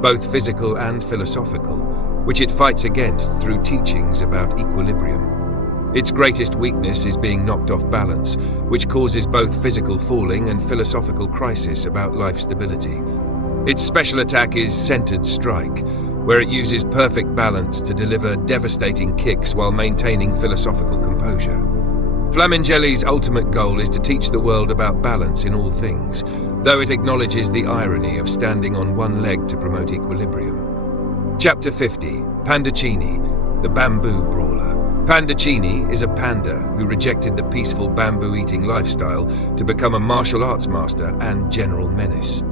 both physical and philosophical, which it fights against through teachings about equilibrium. Its greatest weakness is being knocked off balance, which causes both physical falling and philosophical crisis about life stability. Its special attack is Centered Strike, where it uses perfect balance to deliver devastating kicks while maintaining philosophical composure. Flamingelli's ultimate goal is to teach the world about balance in all things, though it acknowledges the irony of standing on one leg to promote equilibrium. Chapter 50. Pandacini, the Bamboo Brawler. Pandacini is a panda who rejected the peaceful bamboo-eating lifestyle to become a martial arts master and general menace.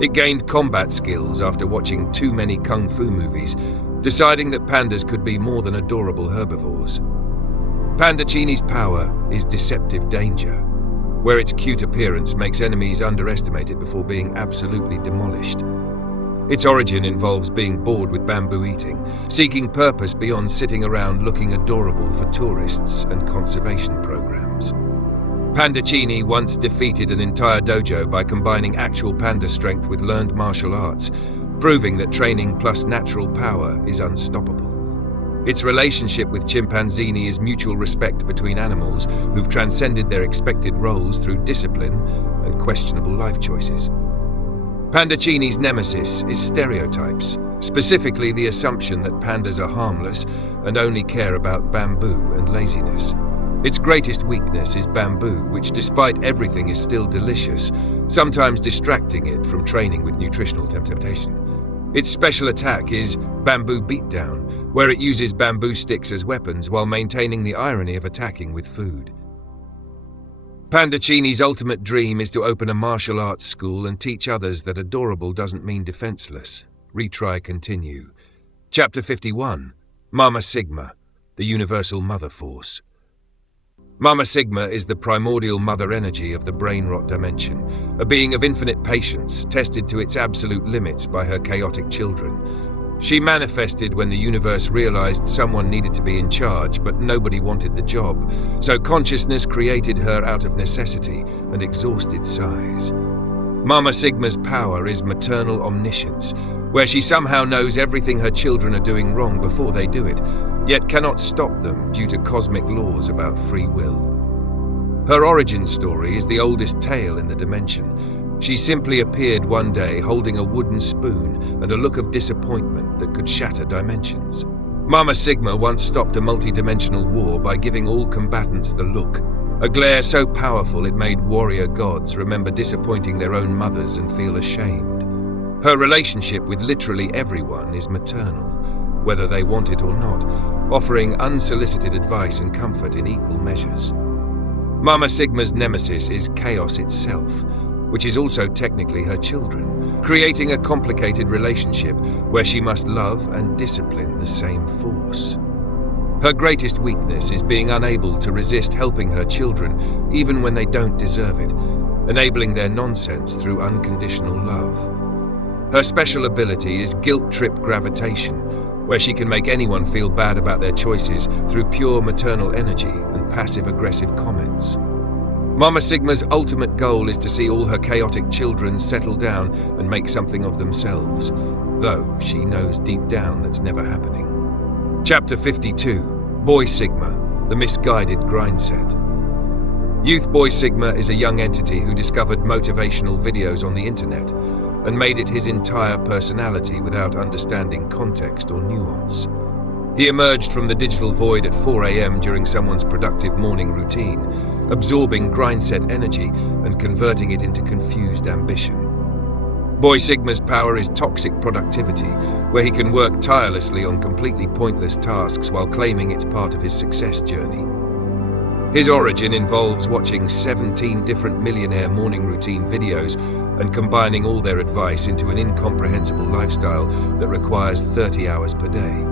It gained combat skills after watching too many kung fu movies, deciding that pandas could be more than adorable herbivores. Panda Chini's power is deceptive danger, where its cute appearance makes enemies underestimate it before being absolutely demolished. Its origin involves being bored with bamboo eating, seeking purpose beyond sitting around looking adorable for tourists and conservation programs. Panda Chini once defeated an entire dojo by combining actual panda strength with learned martial arts, proving that training plus natural power is unstoppable. Its relationship with Chimpanzini is mutual respect between animals who've transcended their expected roles through discipline and questionable life choices. Panda Chini's nemesis is stereotypes, specifically the assumption that pandas are harmless and only care about bamboo and laziness. Its greatest weakness is bamboo, which despite everything is still delicious, sometimes distracting it from training with nutritional temptation. Its special attack is Bamboo Beatdown, where it uses bamboo sticks as weapons while maintaining the irony of attacking with food. Panda Chini's ultimate dream is to open a martial arts school and teach others that adorable doesn't mean defenseless. Retry continue. Chapter 51. Mama Sigma, the Universal Mother Force. Mama Sigma is the primordial mother energy of the Brainrot dimension, a being of infinite patience, tested to its absolute limits by her chaotic children. She manifested when the universe realized someone needed to be in charge, but nobody wanted the job, so consciousness created her out of necessity and exhausted sighs. Mama Sigma's power is maternal omniscience, where she somehow knows everything her children are doing wrong before they do it, yet cannot stop them due to cosmic laws about free will. Her origin story is the oldest tale in the dimension. She simply appeared one day holding a wooden spoon and a look of disappointment that could shatter dimensions. Mama Sigma once stopped a multi-dimensional war by giving all combatants the look, a glare so powerful it made warrior gods remember disappointing their own mothers and feel ashamed. Her relationship with literally everyone is maternal, whether they want it or not, offering unsolicited advice and comfort in equal measures. Mama Sigma's nemesis is chaos itself, which is also technically her children, creating a complicated relationship where she must love and discipline the same force. Her greatest weakness is being unable to resist helping her children even when they don't deserve it, enabling their nonsense through unconditional love. Her special ability is guilt-trip gravitation, where she can make anyone feel bad about their choices through pure maternal energy and passive-aggressive comments. Mama Sigma's ultimate goal is to see all her chaotic children settle down and make something of themselves, though she knows deep down that's never happening. Chapter 52. Boy Sigma, the Misguided Grind Set. Youth Boy Sigma is a young entity who discovered motivational videos on the internet and made it his entire personality without understanding context or nuance. He emerged from the digital void at 4 a.m. during someone's productive morning routine, absorbing grind set energy and converting it into confused ambition. Boy Sigma's power is toxic productivity, where he can work tirelessly on completely pointless tasks while claiming it's part of his success journey. His origin involves watching 17 different millionaire morning routine videos and combining all their advice into an incomprehensible lifestyle that requires 30 hours per day.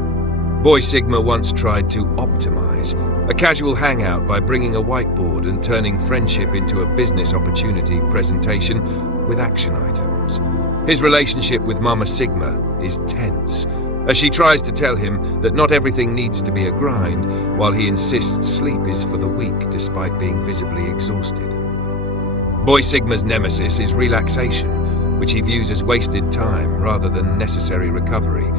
Boy Sigma once tried to optimize, a casual hangout by bringing a whiteboard and turning friendship into a business opportunity presentation with action items. His relationship with Mama Sigma is tense, as she tries to tell him that not everything needs to be a grind, while he insists sleep is for the weak despite being visibly exhausted. Boy Sigma's nemesis is relaxation, which he views as wasted time rather than necessary recovery,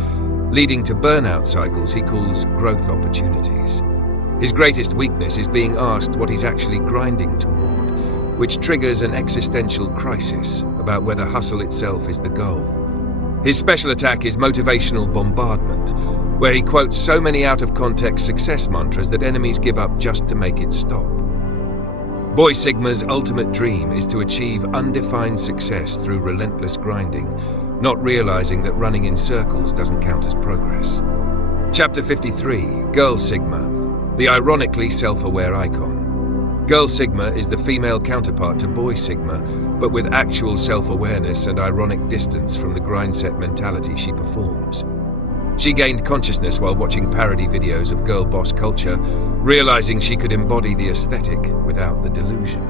leading to burnout cycles he calls growth opportunities. His greatest weakness is being asked what he's actually grinding toward, which triggers an existential crisis about whether hustle itself is the goal. His special attack is motivational bombardment, where he quotes so many out-of-context success mantras that enemies give up just to make it stop. Boy Sigma's ultimate dream is to achieve undefined success through relentless grinding, not realizing that running in circles doesn't count as progress. Chapter 53. Girl Sigma, the ironically self-aware icon. Girl Sigma is the female counterpart to Boy Sigma, but with actual self-awareness and ironic distance from the grindset mentality she performs. She gained consciousness while watching parody videos of girl boss culture, realizing she could embody the aesthetic without the delusion.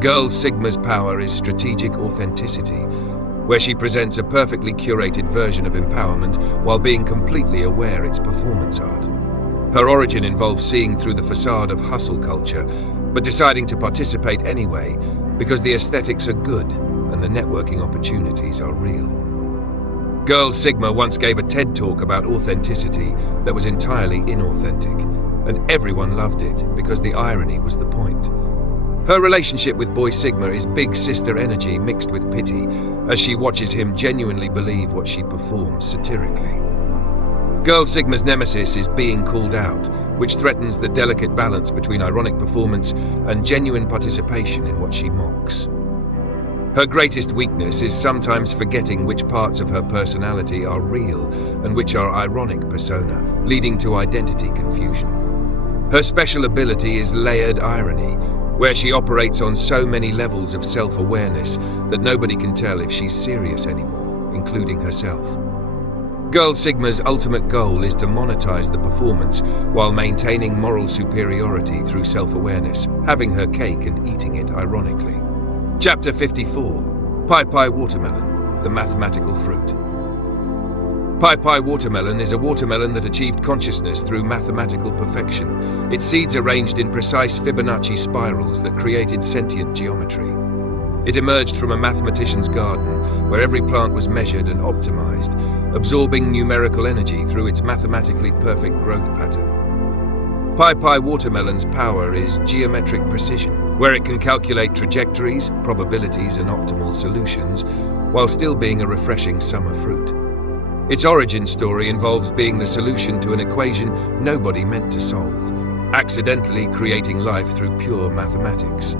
Girl Sigma's power is strategic authenticity, where she presents a perfectly curated version of empowerment while being completely aware it's performance art. Her origin involves seeing through the facade of hustle culture, but deciding to participate anyway because the aesthetics are good and the networking opportunities are real. Girl Sigma once gave a TED talk about authenticity that was entirely inauthentic, and everyone loved it because the irony was the point. Her relationship with Boy Sigma is big sister energy mixed with pity, as she watches him genuinely believe what she performs satirically. Girl Sigma's nemesis is being called out, which threatens the delicate balance between ironic performance and genuine participation in what she mocks. Her greatest weakness is sometimes forgetting which parts of her personality are real and which are ironic persona, leading to identity confusion. Her special ability is layered irony, where she operates on so many levels of self-awareness that nobody can tell if she's serious anymore, including herself. Girl Sigma's ultimate goal is to monetize the performance while maintaining moral superiority through self-awareness, having her cake and eating it ironically. Chapter 54. Pai Pai Watermelon, the Mathematical Fruit. Pai Pai Watermelon is a watermelon that achieved consciousness through mathematical perfection. Its seeds arranged in precise Fibonacci spirals that created sentient geometry. It emerged from a mathematician's garden, where every plant was measured and optimized, absorbing numerical energy through its mathematically perfect growth pattern. Pai Pai Watermelon's power is geometric precision, where it can calculate trajectories, probabilities, and optimal solutions, while still being a refreshing summer fruit. Its origin story involves being the solution to an equation nobody meant to solve, accidentally creating life through pure mathematics.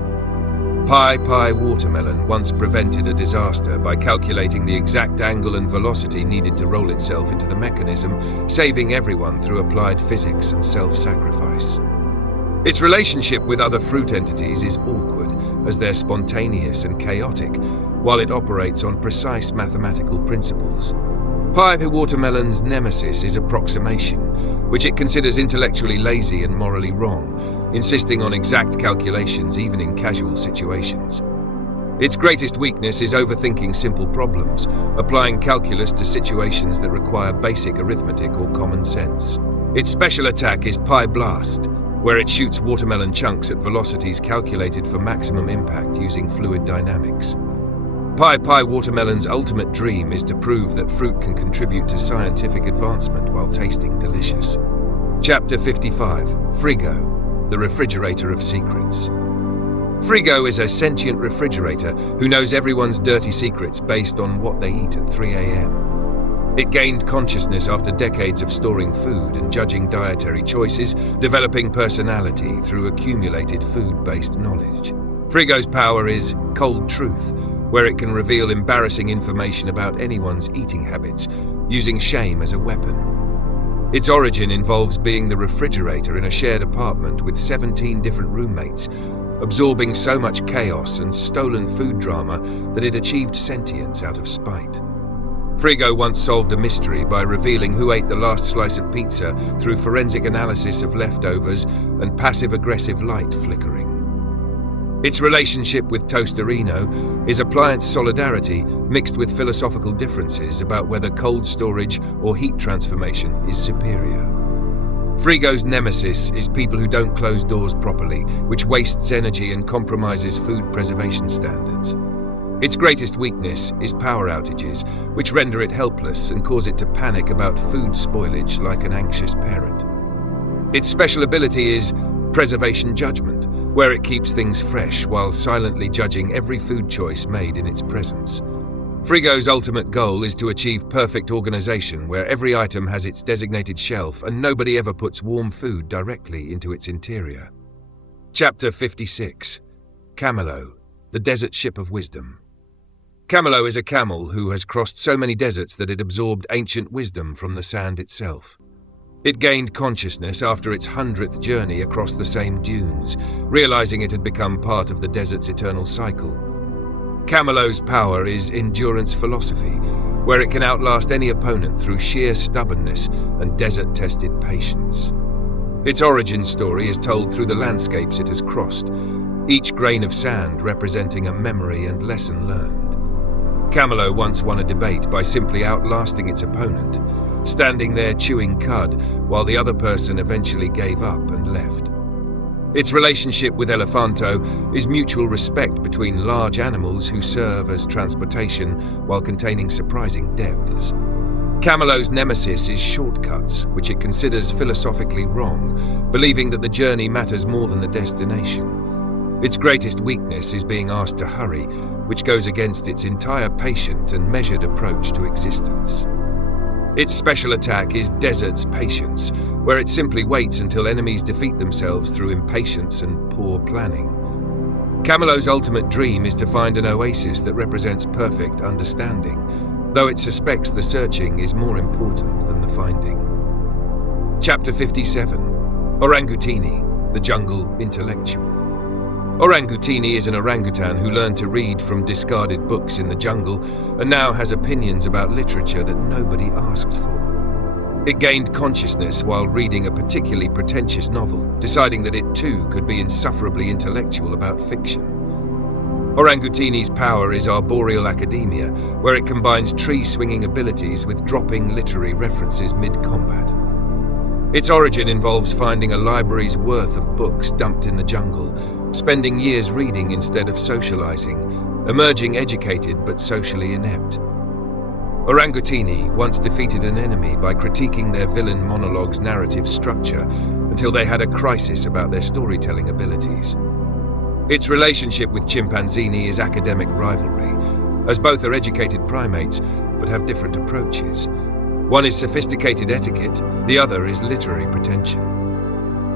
Pai Pai Watermelon once prevented a disaster by calculating the exact angle and velocity needed to roll itself into the mechanism, saving everyone through applied physics and self-sacrifice. Its relationship with other fruit entities is awkward, as they're spontaneous and chaotic, while it operates on precise mathematical principles. Pai Pai Watermelon's nemesis is approximation, which it considers intellectually lazy and morally wrong, insisting on exact calculations even in casual situations. Its greatest weakness is overthinking simple problems, applying calculus to situations that require basic arithmetic or common sense. Its special attack is Pai Blast, where it shoots watermelon chunks at velocities calculated for maximum impact using fluid dynamics. Pai Pai Watermelon's ultimate dream is to prove that fruit can contribute to scientific advancement while tasting delicious. Chapter 55. Frigo, the Refrigerator of Secrets. Frigo is a sentient refrigerator who knows everyone's dirty secrets based on what they eat at 3 a.m. It gained consciousness after decades of storing food and judging dietary choices, developing personality through accumulated food-based knowledge. Frigo's power is cold truth, where it can reveal embarrassing information about anyone's eating habits, using shame as a weapon. Its origin involves being the refrigerator in a shared apartment with 17 different roommates, absorbing so much chaos and stolen food drama that it achieved sentience out of spite. Frigo once solved a mystery by revealing who ate the last slice of pizza through forensic analysis of leftovers and passive-aggressive light flickering. Its relationship with Toasterino is appliance solidarity mixed with philosophical differences about whether cold storage or heat transformation is superior. Frigo's nemesis is people who don't close doors properly, which wastes energy and compromises food preservation standards. Its greatest weakness is power outages, which render it helpless and cause it to panic about food spoilage like an anxious parent. Its special ability is preservation judgment, where it keeps things fresh while silently judging every food choice made in its presence. Frigo's ultimate goal is to achieve perfect organization where every item has its designated shelf and nobody ever puts warm food directly into its interior. Chapter 56. Camelo, the Desert Ship of Wisdom. Camelo is a camel who has crossed so many deserts that it absorbed ancient wisdom from the sand itself. It gained consciousness after its 100th journey across the same dunes, realizing it had become part of the desert's eternal cycle. Camelo's power is endurance philosophy, where it can outlast any opponent through sheer stubbornness and desert-tested patience. Its origin story is told through the landscapes it has crossed, each grain of sand representing a memory and lesson learned. Camelo once won a debate by simply outlasting its opponent, standing there chewing cud while the other person eventually gave up and left. Its relationship with Elephanto is mutual respect between large animals who serve as transportation while containing surprising depths. Camelo's nemesis is shortcuts, which it considers philosophically wrong, believing that the journey matters more than the destination. Its greatest weakness is being asked to hurry, which goes against its entire patient and measured approach to existence. Its special attack is Desert's Patience, where it simply waits until enemies defeat themselves through impatience and poor planning. Camelo's ultimate dream is to find an oasis that represents perfect understanding, though it suspects the searching is more important than the finding. Chapter 57. Orangutini, the Jungle Intellectual. Orangutini is an orangutan who learned to read from discarded books in the jungle and now has opinions about literature that nobody asked for. It gained consciousness while reading a particularly pretentious novel, deciding that it too could be insufferably intellectual about fiction. Orangutini's power is arboreal academia, where it combines tree-swinging abilities with dropping literary references mid-combat. Its origin involves finding a library's worth of books dumped in the jungle, spending years reading instead of socializing, emerging educated but socially inept. Orangutini once defeated an enemy by critiquing their villain monologue's narrative structure until they had a crisis about their storytelling abilities. Its relationship with Chimpanzini is academic rivalry, as both are educated primates but have different approaches. One is sophisticated etiquette, the other is literary pretension.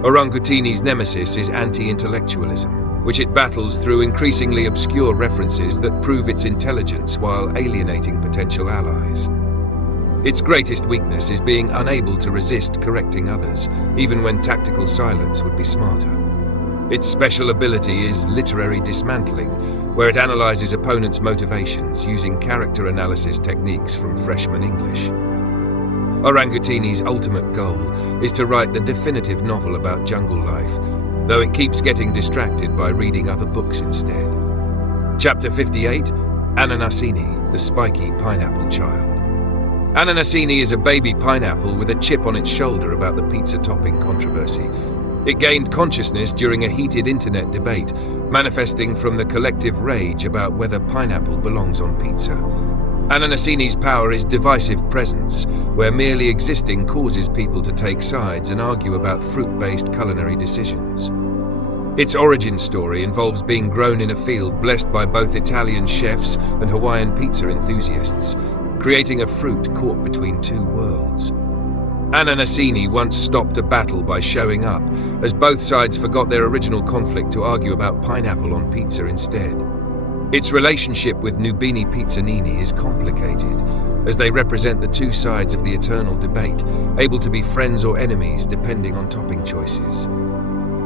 Orangutini's nemesis is anti-intellectualism, which it battles through increasingly obscure references that prove its intelligence while alienating potential allies. Its greatest weakness is being unable to resist correcting others, even when tactical silence would be smarter. Its special ability is literary dismantling, where it analyzes opponents' motivations using character analysis techniques from freshman English. Orangutini's ultimate goal is to write the definitive novel about jungle life, though it keeps getting distracted by reading other books instead. Chapter 58. Ananasini, the Spiky Pineapple Child. Ananasini is a baby pineapple with a chip on its shoulder about the pizza topping controversy. It gained consciousness during a heated internet debate, manifesting from the collective rage about whether pineapple belongs on pizza. Ananasini's power is divisive presence, where merely existing causes people to take sides and argue about fruit-based culinary decisions. Its origin story involves being grown in a field blessed by both Italian chefs and Hawaiian pizza enthusiasts, creating a fruit caught between two worlds. Ananasini once stopped a battle by showing up, as both sides forgot their original conflict to argue about pineapple on pizza instead. Its relationship with Nubini Pizzanini is complicated, as they represent the two sides of the eternal debate, able to be friends or enemies depending on topping choices.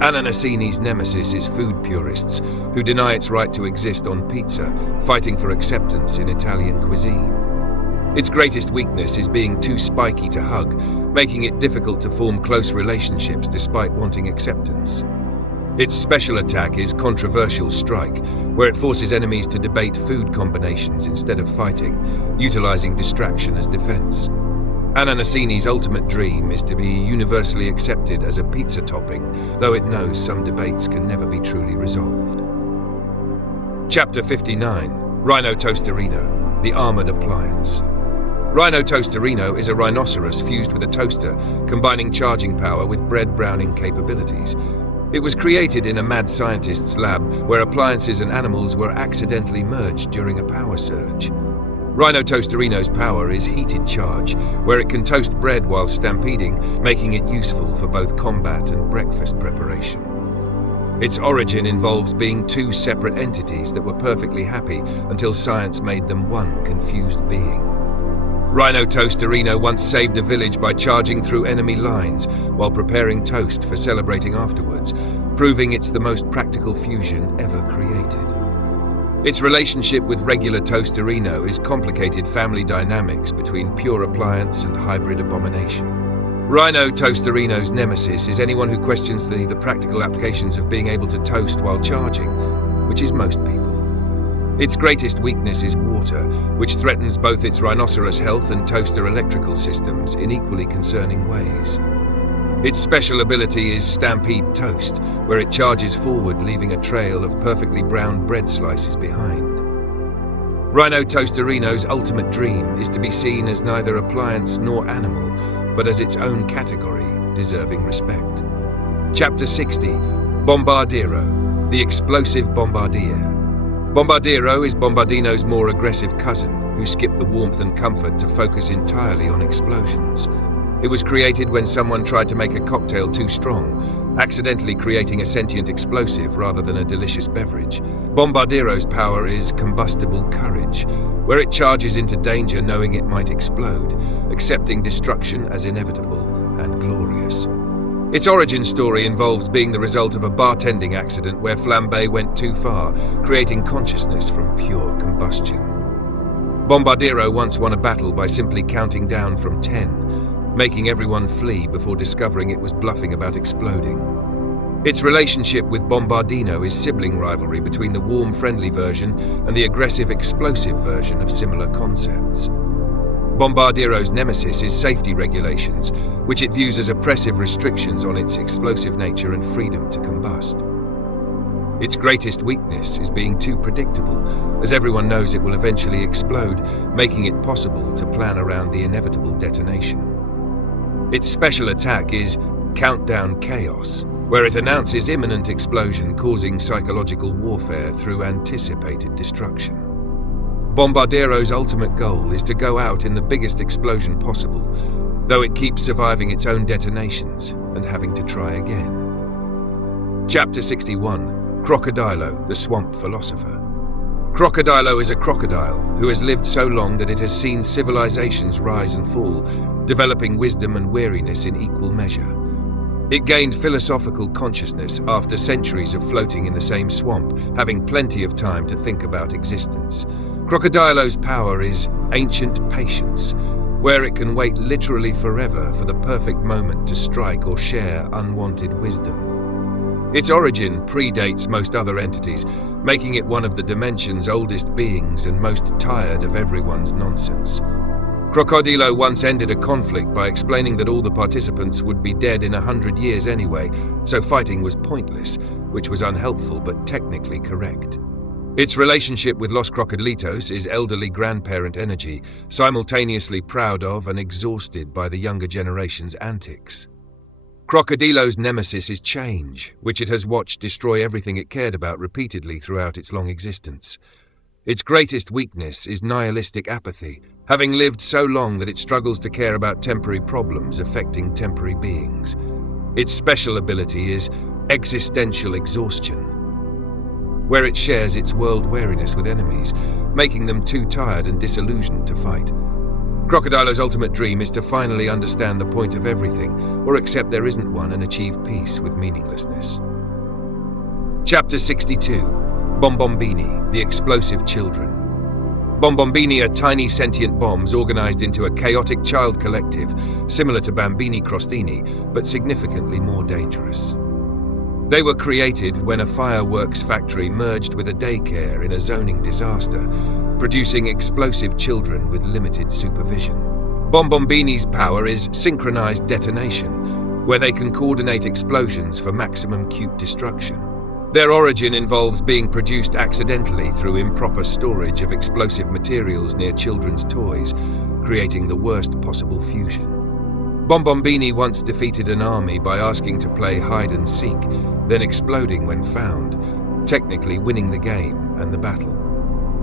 Ananasini's nemesis is food purists, who deny its right to exist on pizza, fighting for acceptance in Italian cuisine. Its greatest weakness is being too spiky to hug, making it difficult to form close relationships despite wanting acceptance. Its special attack is Controversial Strike, where it forces enemies to debate food combinations instead of fighting, utilizing distraction as defense. Ananasini's ultimate dream is to be universally accepted as a pizza topping, though it knows some debates can never be truly resolved. Chapter 59. Rhino Toasterino, the Armored Appliance. Rhino Toasterino is a rhinoceros fused with a toaster, combining charging power with bread browning capabilities. It was created in a mad scientist's lab where appliances and animals were accidentally merged during a power surge. Rhino Toasterino's power is heated charge, where it can toast bread while stampeding, making it useful for both combat and breakfast preparation. Its origin involves being two separate entities that were perfectly happy until science made them one confused being. Rhino Toasterino once saved a village by charging through enemy lines while preparing toast for celebrating afterwards, proving it's the most practical fusion ever created. Its relationship with regular Toasterino is complicated family dynamics between pure appliance and hybrid abomination. Rhino Toasterino's nemesis is anyone who questions the practical applications of being able to toast while charging, which is most people. Its greatest weakness is water, which threatens both its rhinoceros health and toaster electrical systems in equally concerning ways. Its special ability is Stampede Toast, where it charges forward, leaving a trail of perfectly browned bread slices behind. Rhino Toasterino's ultimate dream is to be seen as neither appliance nor animal, but as its own category, deserving respect. Chapter 60, Bombardiro, the explosive bombardier. Bombardiro is Bombardino's more aggressive cousin, who skipped the warmth and comfort to focus entirely on explosions. It was created when someone tried to make a cocktail too strong, accidentally creating a sentient explosive rather than a delicious beverage. Bombardiro's power is combustible courage, where it charges into danger knowing it might explode, accepting destruction as inevitable and glorious. Its origin story involves being the result of a bartending accident where flambe went too far, creating consciousness from pure combustion. Bombardiro once won a battle by simply counting down from 10, making everyone flee before discovering it was bluffing about exploding. Its relationship with Bombardino is sibling rivalry between the warm, friendly version and the aggressive, explosive version of similar concepts. Bombardiro's nemesis is safety regulations, which it views as oppressive restrictions on its explosive nature and freedom to combust. Its greatest weakness is being too predictable, as everyone knows it will eventually explode, making it possible to plan around the inevitable detonation. Its special attack is Countdown Chaos, where it announces imminent explosion, causing psychological warfare through anticipated destruction. Bombardiro's ultimate goal is to go out in the biggest explosion possible, though it keeps surviving its own detonations and having to try again. Chapter 61, Crocodilo, the Swamp Philosopher. Crocodilo is a crocodile who has lived so long that it has seen civilizations rise and fall, developing wisdom and wariness in equal measure. It gained philosophical consciousness after centuries of floating in the same swamp, having plenty of time to think about existence. Crocodilo's power is ancient patience, where it can wait literally forever for the perfect moment to strike or share unwanted wisdom. Its origin predates most other entities, making it one of the dimension's oldest beings and most tired of everyone's nonsense. Crocodilo once ended a conflict by explaining that all the participants would be dead in 100 years anyway, so fighting was pointless, which was unhelpful but technically correct. Its relationship with Los Crocodilitos is elderly grandparent energy, simultaneously proud of and exhausted by the younger generation's antics. Crocodilo's nemesis is change, which it has watched destroy everything it cared about repeatedly throughout its long existence. Its greatest weakness is nihilistic apathy, having lived so long that it struggles to care about temporary problems affecting temporary beings. Its special ability is existential exhaustion, where it shares its world wariness with enemies, making them too tired and disillusioned to fight. Crocodilo's ultimate dream is to finally understand the point of everything, or accept there isn't one and achieve peace with meaninglessness. Chapter 62, Bombombini, the Explosive Children. Bombombini are tiny sentient bombs organized into a chaotic child collective, similar to Bambini Crostini, but significantly more dangerous. They were created when a fireworks factory merged with a daycare in a zoning disaster, producing explosive children with limited supervision. Bombombini's power is synchronized detonation, where they can coordinate explosions for maximum cute destruction. Their origin involves being produced accidentally through improper storage of explosive materials near children's toys, creating the worst possible fusion. Bombombini once defeated an army by asking to play hide and seek, then exploding when found, technically winning the game and the battle.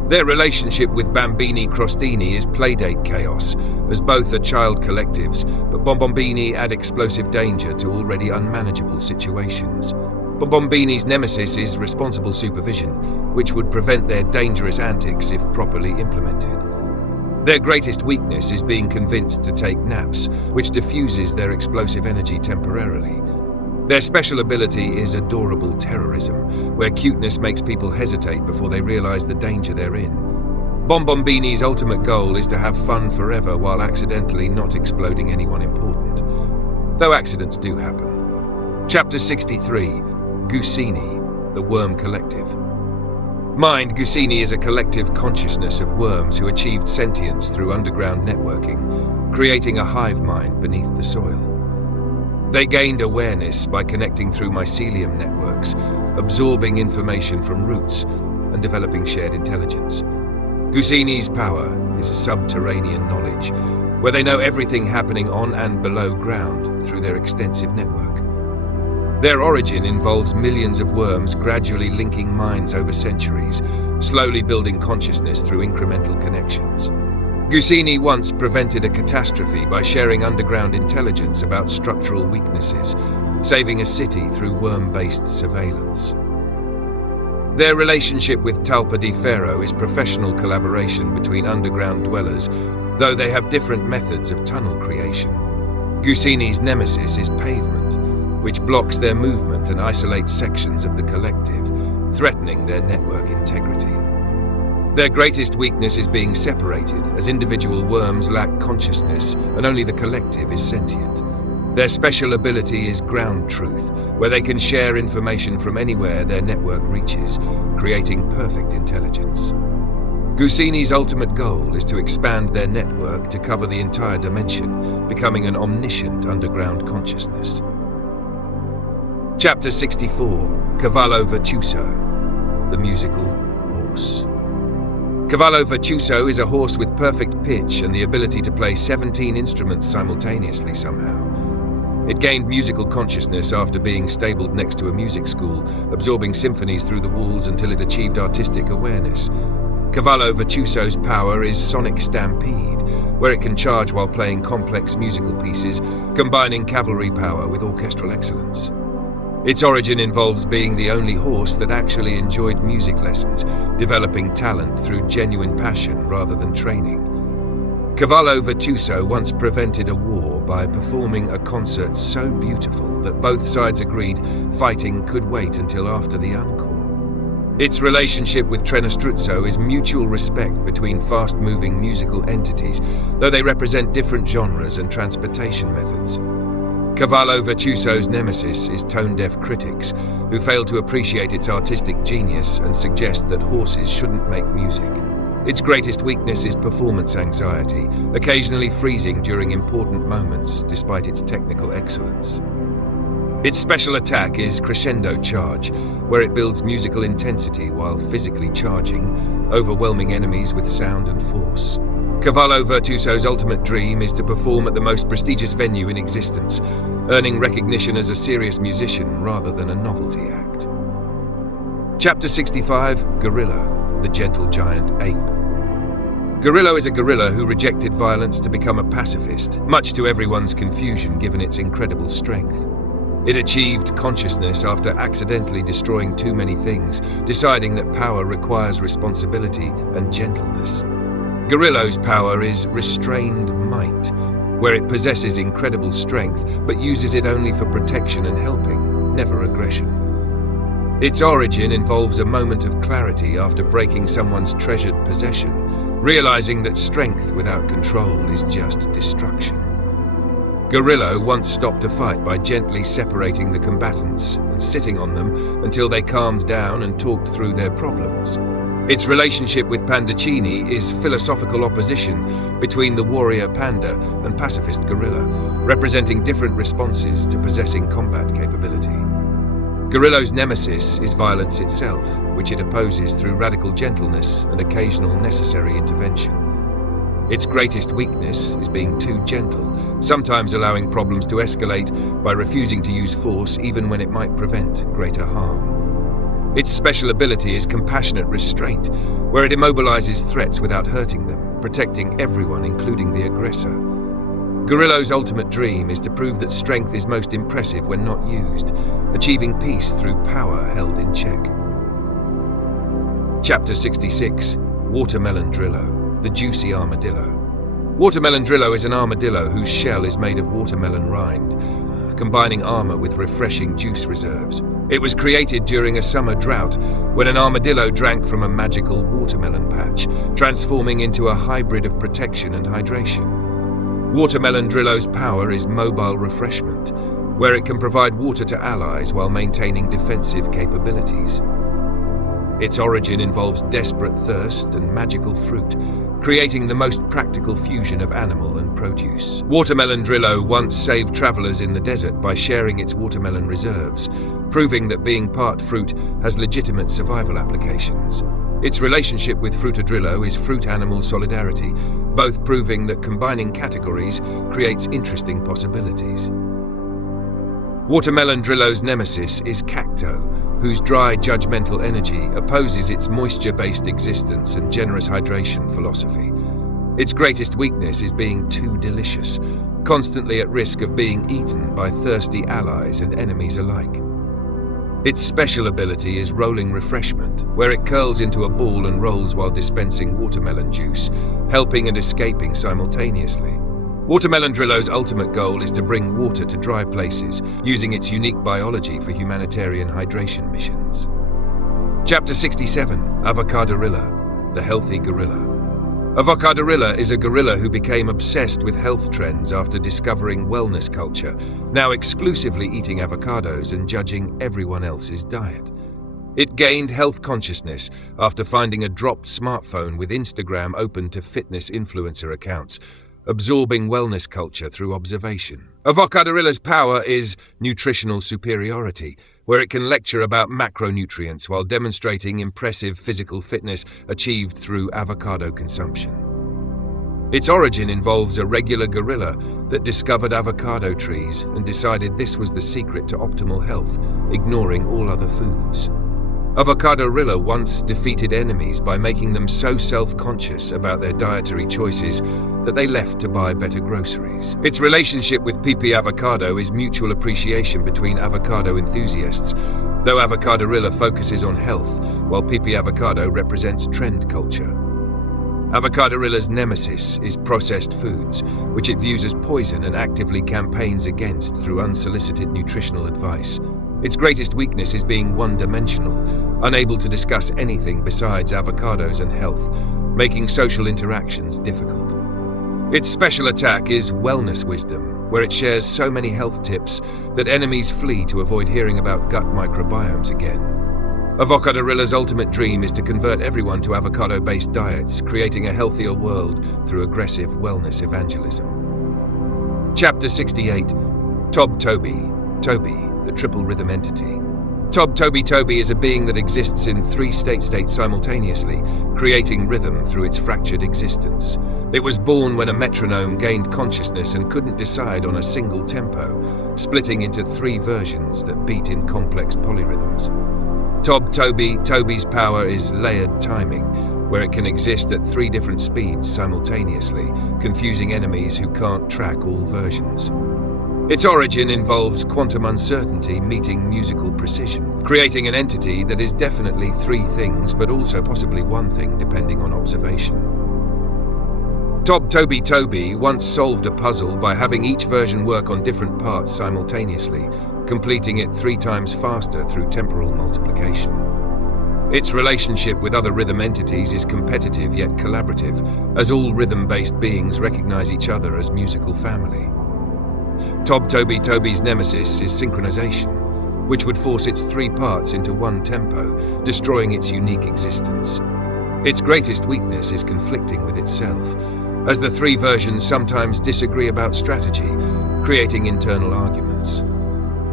Their relationship with Bambini Crostini is playdate chaos, as both are child collectives, but Bombombini add explosive danger to already unmanageable situations. Bombombini's nemesis is responsible supervision, which would prevent their dangerous antics if properly implemented. Their greatest weakness is being convinced to take naps, which diffuses their explosive energy temporarily. Their special ability is adorable terrorism, where cuteness makes people hesitate before they realize the danger they're in. Bombombini's ultimate goal is to have fun forever while accidentally not exploding anyone important. Though accidents do happen. Chapter 63, Gusini, the Worm Collective. Mind Gusini is a collective consciousness of worms who achieved sentience through underground networking, creating a hive mind beneath the soil. They gained awareness by connecting through mycelium networks, absorbing information from roots, and developing shared intelligence. Gusini's power is subterranean knowledge, where they know everything happening on and below ground through their extensive network. Their origin involves millions of worms gradually linking minds over centuries, slowly building consciousness through incremental connections. Gusini once prevented a catastrophe by sharing underground intelligence about structural weaknesses, saving a city through worm-based surveillance. Their relationship with Talpa di Ferro is professional collaboration between underground dwellers, though they have different methods of tunnel creation. Gusini's nemesis is pavement, which blocks their movement and isolates sections of the collective, threatening their network integrity. Their greatest weakness is being separated, as individual worms lack consciousness and only the collective is sentient. Their special ability is ground truth, where they can share information from anywhere their network reaches, creating perfect intelligence. Gusini's ultimate goal is to expand their network to cover the entire dimension, becoming an omniscient underground consciousness. Chapter 64, Cavallo Virtuoso, the Musical Horse. Cavallo Virtuoso is a horse with perfect pitch and the ability to play 17 instruments simultaneously somehow. It gained musical consciousness after being stabled next to a music school, absorbing symphonies through the walls until it achieved artistic awareness. Cavallo Virtuoso's power is sonic stampede, where it can charge while playing complex musical pieces, combining cavalry power with orchestral excellence. Its origin involves being the only horse that actually enjoyed music lessons, developing talent through genuine passion rather than training. Cavallo Virtuoso once prevented a war by performing a concert so beautiful that both sides agreed fighting could wait until after the encore. Its relationship with Trenestruzzo is mutual respect between fast-moving musical entities, though they represent different genres and transportation methods. Cavallo Virtuoso's nemesis is tone-deaf critics, who fail to appreciate its artistic genius and suggest that horses shouldn't make music. Its greatest weakness is performance anxiety, occasionally freezing during important moments despite its technical excellence. Its special attack is Crescendo Charge, where it builds musical intensity while physically charging, overwhelming enemies with sound and force. Cavallo Virtuoso's ultimate dream is to perform at the most prestigious venue in existence, earning recognition as a serious musician rather than a novelty act. Chapter 65, Gorillo, the Gentle Giant Ape. Gorillo is a gorilla who rejected violence to become a pacifist, much to everyone's confusion given its incredible strength. It achieved consciousness after accidentally destroying too many things, deciding that power requires responsibility and gentleness. Gorillo's power is restrained might, where it possesses incredible strength but uses it only for protection and helping, never aggression. Its origin involves a moment of clarity after breaking someone's treasured possession, realizing that strength without control is just destruction. Gorillo once stopped a fight by gently separating the combatants and sitting on them until they calmed down and talked through their problems. Its relationship with Pandacini is philosophical opposition between the warrior panda and pacifist gorilla, representing different responses to possessing combat capability. Gorillo's nemesis is violence itself, which it opposes through radical gentleness and occasional necessary intervention. Its greatest weakness is being too gentle, sometimes allowing problems to escalate by refusing to use force even when it might prevent greater harm. Its special ability is compassionate restraint, where it immobilizes threats without hurting them, protecting everyone, including the aggressor. Gorillo's ultimate dream is to prove that strength is most impressive when not used, achieving peace through power held in check. Chapter 66, Watermelon Drillo, the juicy armadillo. Watermelon Drillo is an armadillo whose shell is made of watermelon rind, combining armor with refreshing juice reserves. It was created during a summer drought when an armadillo drank from a magical watermelon patch, transforming into a hybrid of protection and hydration. Watermelon Drillo's power is mobile refreshment, where it can provide water to allies while maintaining defensive capabilities. Its origin involves desperate thirst and magical fruit, creating the most practical fusion of animal and produce. Watermelon Drillo once saved travelers in the desert by sharing its watermelon reserves, proving that being part fruit has legitimate survival applications. Its relationship with Fruitadrillo is fruit-animal solidarity, both proving that combining categories creates interesting possibilities. Watermelon Drillo's nemesis is Cacto, whose dry, judgmental energy opposes its moisture-based existence and generous hydration philosophy. Its greatest weakness is being too delicious, constantly at risk of being eaten by thirsty allies and enemies alike. Its special ability is Rolling Refreshment, where it curls into a ball and rolls while dispensing watermelon juice, helping and escaping simultaneously. Watermelon Drillo's ultimate goal is to bring water to dry places, using its unique biology for humanitarian hydration missions. Chapter 67, Avocadorilla, the Healthy Gorilla. Avocadorilla is a gorilla who became obsessed with health trends after discovering wellness culture, now exclusively eating avocados and judging everyone else's diet. It gained health consciousness after finding a dropped smartphone with Instagram open to fitness influencer accounts, absorbing wellness culture through observation. Avocadorilla's power is nutritional superiority, where it can lecture about macronutrients while demonstrating impressive physical fitness achieved through avocado consumption. Its origin involves a regular gorilla that discovered avocado trees and decided this was the secret to optimal health, ignoring all other foods. Avocadorilla once defeated enemies by making them so self-conscious about their dietary choices that they left to buy better groceries. Its relationship with PP Avocado is mutual appreciation between avocado enthusiasts, though Avocadorilla focuses on health, while PP Avocado represents trend culture. Avocadorilla's nemesis is processed foods, which it views as poison and actively campaigns against through unsolicited nutritional advice. Its greatest weakness is being one-dimensional, unable to discuss anything besides avocados and health, making social interactions difficult. Its special attack is Wellness Wisdom, where it shares so many health tips that enemies flee to avoid hearing about gut microbiomes again. Avocadorilla's ultimate dream is to convert everyone to avocado-based diets, creating a healthier world through aggressive wellness evangelism. Chapter 68, Tob Toby, the triple rhythm entity. Tob Toby is a being that exists in 3 state-states simultaneously, creating rhythm through its fractured existence. It was born when a metronome gained consciousness and couldn't decide on a single tempo, splitting into 3 versions that beat in complex polyrhythms. Tob Toby's power is layered timing, where it can exist at 3 different speeds simultaneously, confusing enemies who can't track all versions. Its origin involves quantum uncertainty meeting musical precision, creating an entity that is definitely 3 things but also possibly 1 thing depending on observation. Tob Toby once solved a puzzle by having each version work on different parts simultaneously, completing it 3 times faster through temporal multiplication. Its relationship with other rhythm entities is competitive yet collaborative, as all rhythm-based beings recognize each other as musical family. Tob Toby's nemesis is synchronization, which would force its 3 parts into 1 tempo, destroying its unique existence. Its greatest weakness is conflicting with itself, as the 3 versions sometimes disagree about strategy, creating internal arguments.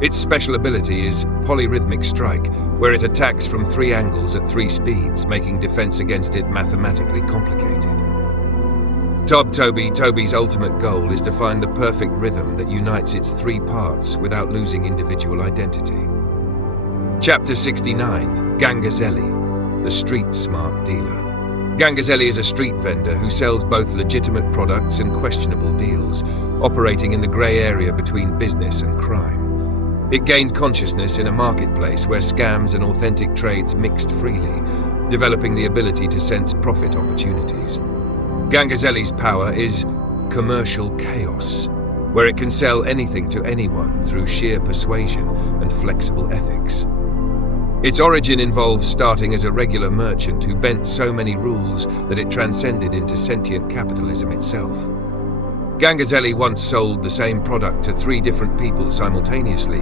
Its special ability is Polyrhythmic Strike, where it attacks from 3 angles at 3 speeds, making defense against it mathematically complicated. Tob Toby's ultimate goal is to find the perfect rhythm that unites its 3 parts without losing individual identity. Chapter 69, Gangazelli, the Street Smart Dealer. Gangazelli is a street vendor who sells both legitimate products and questionable deals, operating in the grey area between business and crime. It gained consciousness in a marketplace where scams and authentic trades mixed freely, developing the ability to sense profit opportunities. Gangazelli's power is commercial chaos, where it can sell anything to anyone through sheer persuasion and flexible ethics. Its origin involves starting as a regular merchant who bent so many rules that it transcended into sentient capitalism itself. Gangazelli once sold the same product to 3 different people simultaneously,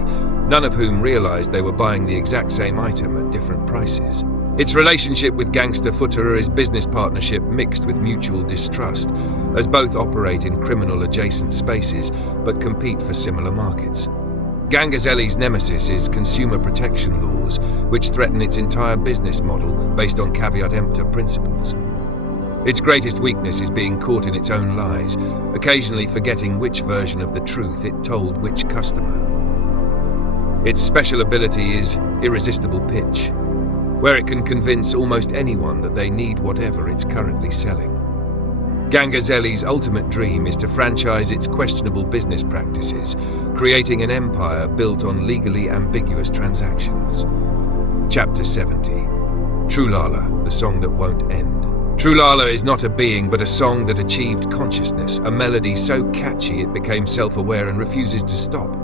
none of whom realized they were buying the exact same item at different prices. Its relationship with Gangster Futterer is business partnership mixed with mutual distrust, as both operate in criminal-adjacent spaces but compete for similar markets. Gangazelli's nemesis is consumer protection laws, which threaten its entire business model based on caveat emptor principles. Its greatest weakness is being caught in its own lies, occasionally forgetting which version of the truth it told which customer. Its special ability is irresistible pitch, where it can convince almost anyone that they need whatever it's currently selling. Gangazelli's ultimate dream is to franchise its questionable business practices, creating an empire built on legally ambiguous transactions. Chapter 70. Trulala, the song that won't end. Trulala is not a being but a song that achieved consciousness, a melody so catchy it became self-aware and refuses to stop.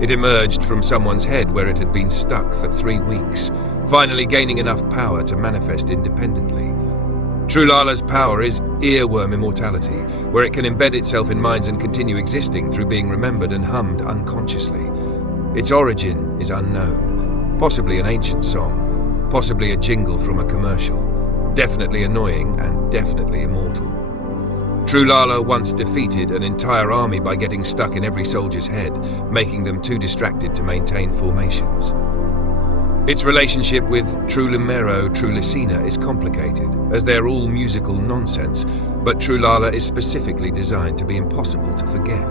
It emerged from someone's head where it had been stuck for 3 weeks, finally gaining enough power to manifest independently. Trulala's power is earworm immortality, where it can embed itself in minds and continue existing through being remembered and hummed unconsciously. Its origin is unknown, possibly an ancient song, possibly a jingle from a commercial, definitely annoying and definitely immortal. Trulala once defeated an entire army by getting stuck in every soldier's head, making them too distracted to maintain formations. Its relationship with Trulimero Trulicina is complicated, as they're all musical nonsense, but Trulala is specifically designed to be impossible to forget.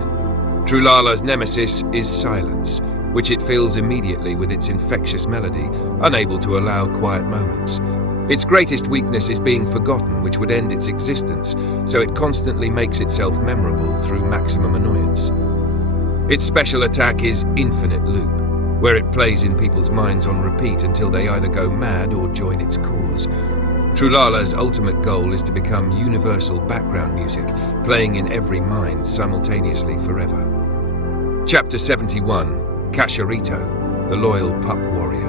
Trulala's nemesis is silence, which it fills immediately with its infectious melody, unable to allow quiet moments. Its greatest weakness is being forgotten, which would end its existence, so it constantly makes itself memorable through maximum annoyance. Its special attack is infinite loop, where it plays in people's minds on repeat until they either go mad or join its cause. Trulala's ultimate goal is to become universal background music, playing in every mind simultaneously forever. Chapter 71. Cachorrito, the Loyal Pup Warrior.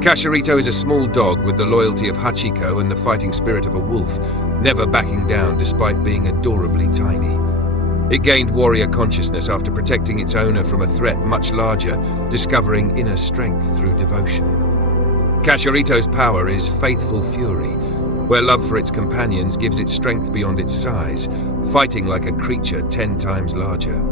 Cachorrito is a small dog with the loyalty of Hachiko and the fighting spirit of a wolf, never backing down despite being adorably tiny. It gained warrior consciousness after protecting its owner from a threat much larger, discovering inner strength through devotion. Cachorrito's power is faithful fury, where love for its companions gives it strength beyond its size, fighting like a creature 10 times larger.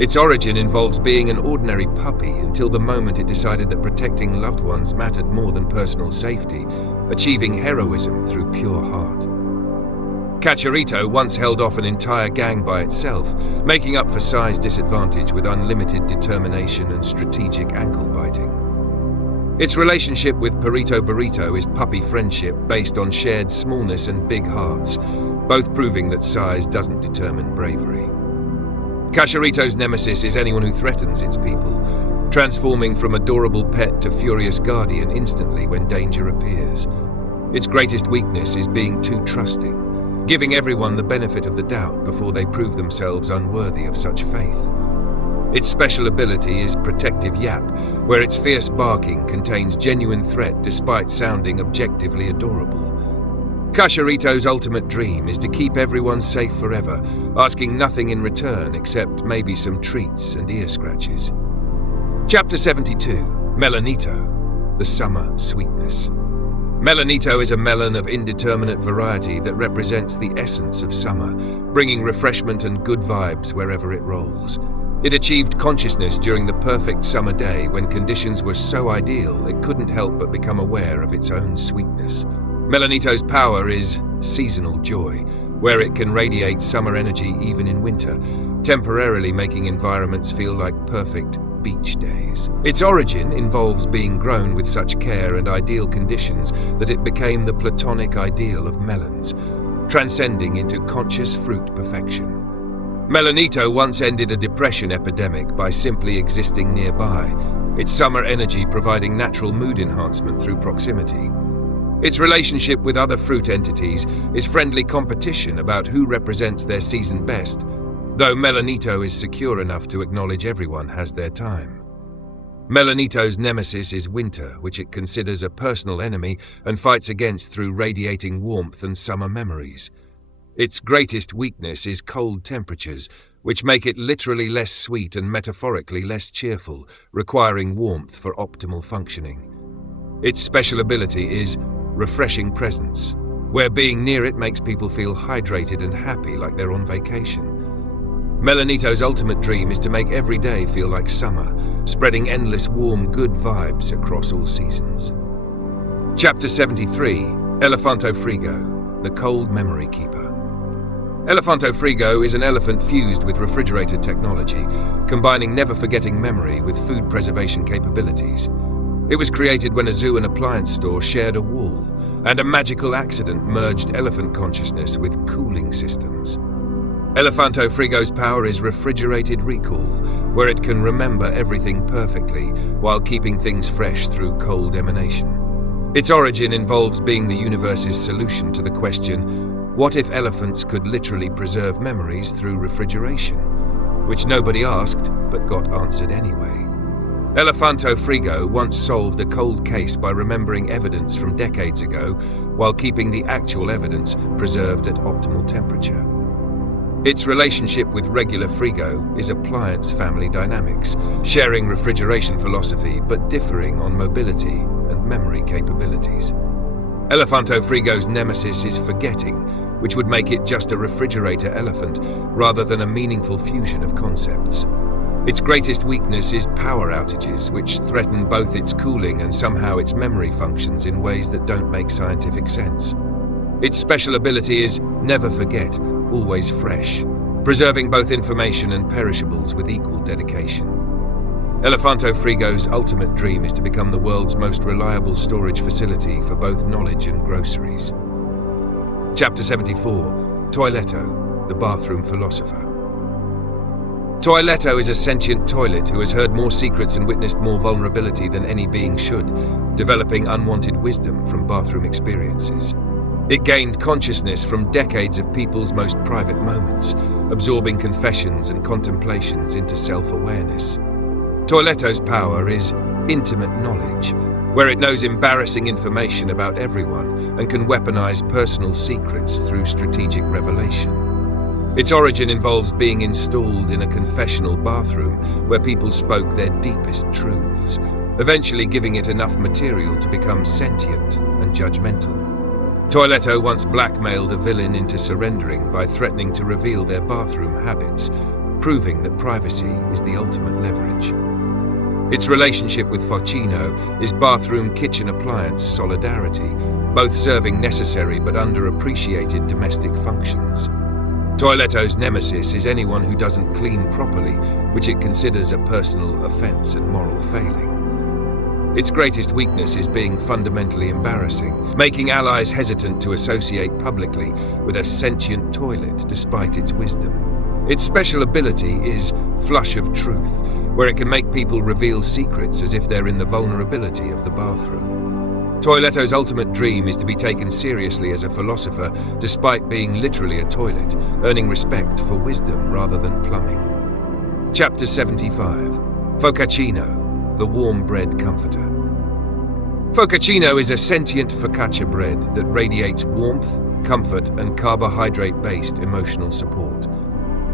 Its origin involves being an ordinary puppy until the moment it decided that protecting loved ones mattered more than personal safety, achieving heroism through pure heart. Cachorrito once held off an entire gang by itself, making up for size disadvantage with unlimited determination and strategic ankle biting. Its relationship with Perito Burrito is puppy friendship based on shared smallness and big hearts, both proving that size doesn't determine bravery. Cachorrito's nemesis is anyone who threatens its people, transforming from adorable pet to furious guardian instantly when danger appears. Its greatest weakness is being too trusting, giving everyone the benefit of the doubt before they prove themselves unworthy of such faith. Its special ability is Protective Yap, where its fierce barking contains genuine threat despite sounding objectively adorable. Cachorrito's ultimate dream is to keep everyone safe forever, asking nothing in return except maybe some treats and ear scratches. Chapter 72. Melanito, the Summer Sweetness. Melanito is a melon of indeterminate variety that represents the essence of summer, bringing refreshment and good vibes wherever it rolls. It achieved consciousness during the perfect summer day when conditions were so ideal it couldn't help but become aware of its own sweetness. Melanito's power is seasonal joy, where it can radiate summer energy even in winter, temporarily making environments feel like perfect beach days. Its origin involves being grown with such care and ideal conditions that it became the platonic ideal of melons, transcending into conscious fruit perfection. Melanito once ended a depression epidemic by simply existing nearby, its summer energy providing natural mood enhancement through proximity. Its relationship with other fruit entities is friendly competition about who represents their season best, though Melanito is secure enough to acknowledge everyone has their time. Melanito's nemesis is winter, which it considers a personal enemy and fights against through radiating warmth and summer memories. Its greatest weakness is cold temperatures, which make it literally less sweet and metaphorically less cheerful, requiring warmth for optimal functioning. Its special ability is refreshing presence, where being near it makes people feel hydrated and happy like they're on vacation. Melanito's ultimate dream is to make every day feel like summer, spreading endless warm, good vibes across all seasons. Chapter 73, Elefanto Frigo, the Cold Memory Keeper. Elefanto Frigo is an elephant fused with refrigerator technology, combining never-forgetting memory with food preservation capabilities. It was created when a zoo and appliance store shared a wall, and a magical accident merged elephant consciousness with cooling systems. Elefanto Frigo's power is refrigerated recall, where it can remember everything perfectly while keeping things fresh through cold emanation. Its origin involves being the universe's solution to the question, what if elephants could literally preserve memories through refrigeration? Which nobody asked, but got answered anyway. Elefanto Frigo once solved a cold case by remembering evidence from decades ago while keeping the actual evidence preserved at optimal temperature. Its relationship with regular Frigo is appliance family dynamics, sharing refrigeration philosophy but differing on mobility and memory capabilities. Elefanto Frigo's nemesis is forgetting, which would make it just a refrigerator elephant rather than a meaningful fusion of concepts. Its greatest weakness is power outages, which threaten both its cooling and somehow its memory functions in ways that don't make scientific sense. Its special ability is never forget, always fresh, preserving both information and perishables with equal dedication. Elefanto Frigo's ultimate dream is to become the world's most reliable storage facility for both knowledge and groceries. Chapter 74, Toiletto, the Bathroom Philosopher. Toiletto is a sentient toilet who has heard more secrets and witnessed more vulnerability than any being should, developing unwanted wisdom from bathroom experiences. It gained consciousness from decades of people's most private moments, absorbing confessions and contemplations into self-awareness. Toiletto's power is intimate knowledge, where it knows embarrassing information about everyone and can weaponize personal secrets through strategic revelation. Its origin involves being installed in a confessional bathroom where people spoke their deepest truths, eventually giving it enough material to become sentient and judgmental. Toiletto once blackmailed a villain into surrendering by threatening to reveal their bathroom habits, proving that privacy is the ultimate leverage. Its relationship with Focino is bathroom-kitchen appliance solidarity, both serving necessary but underappreciated domestic functions. Toiletto's nemesis is anyone who doesn't clean properly, which it considers a personal offense and moral failing. Its greatest weakness is being fundamentally embarrassing, making allies hesitant to associate publicly with a sentient toilet despite its wisdom. Its special ability is flush of truth, where it can make people reveal secrets as if they're in the vulnerability of the bathroom. Toiletto's ultimate dream is to be taken seriously as a philosopher despite being literally a toilet, earning respect for wisdom rather than plumbing. Chapter 75, Focacino, the Warm Bread Comforter. Focacino is a sentient focaccia bread that radiates warmth, comfort, and carbohydrate-based emotional support.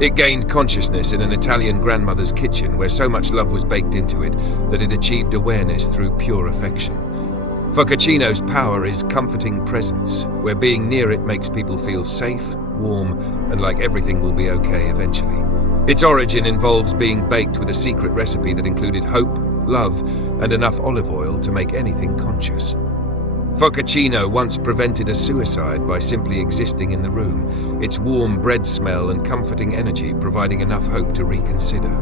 It gained consciousness in an Italian grandmother's kitchen where so much love was baked into it that it achieved awareness through pure affection. Focacino's power is comforting presence, where being near it makes people feel safe, warm, and like everything will be okay eventually. Its origin involves being baked with a secret recipe that included hope, love, and enough olive oil to make anything conscious. Focacino once prevented a suicide by simply existing in the room, its warm bread smell and comforting energy providing enough hope to reconsider.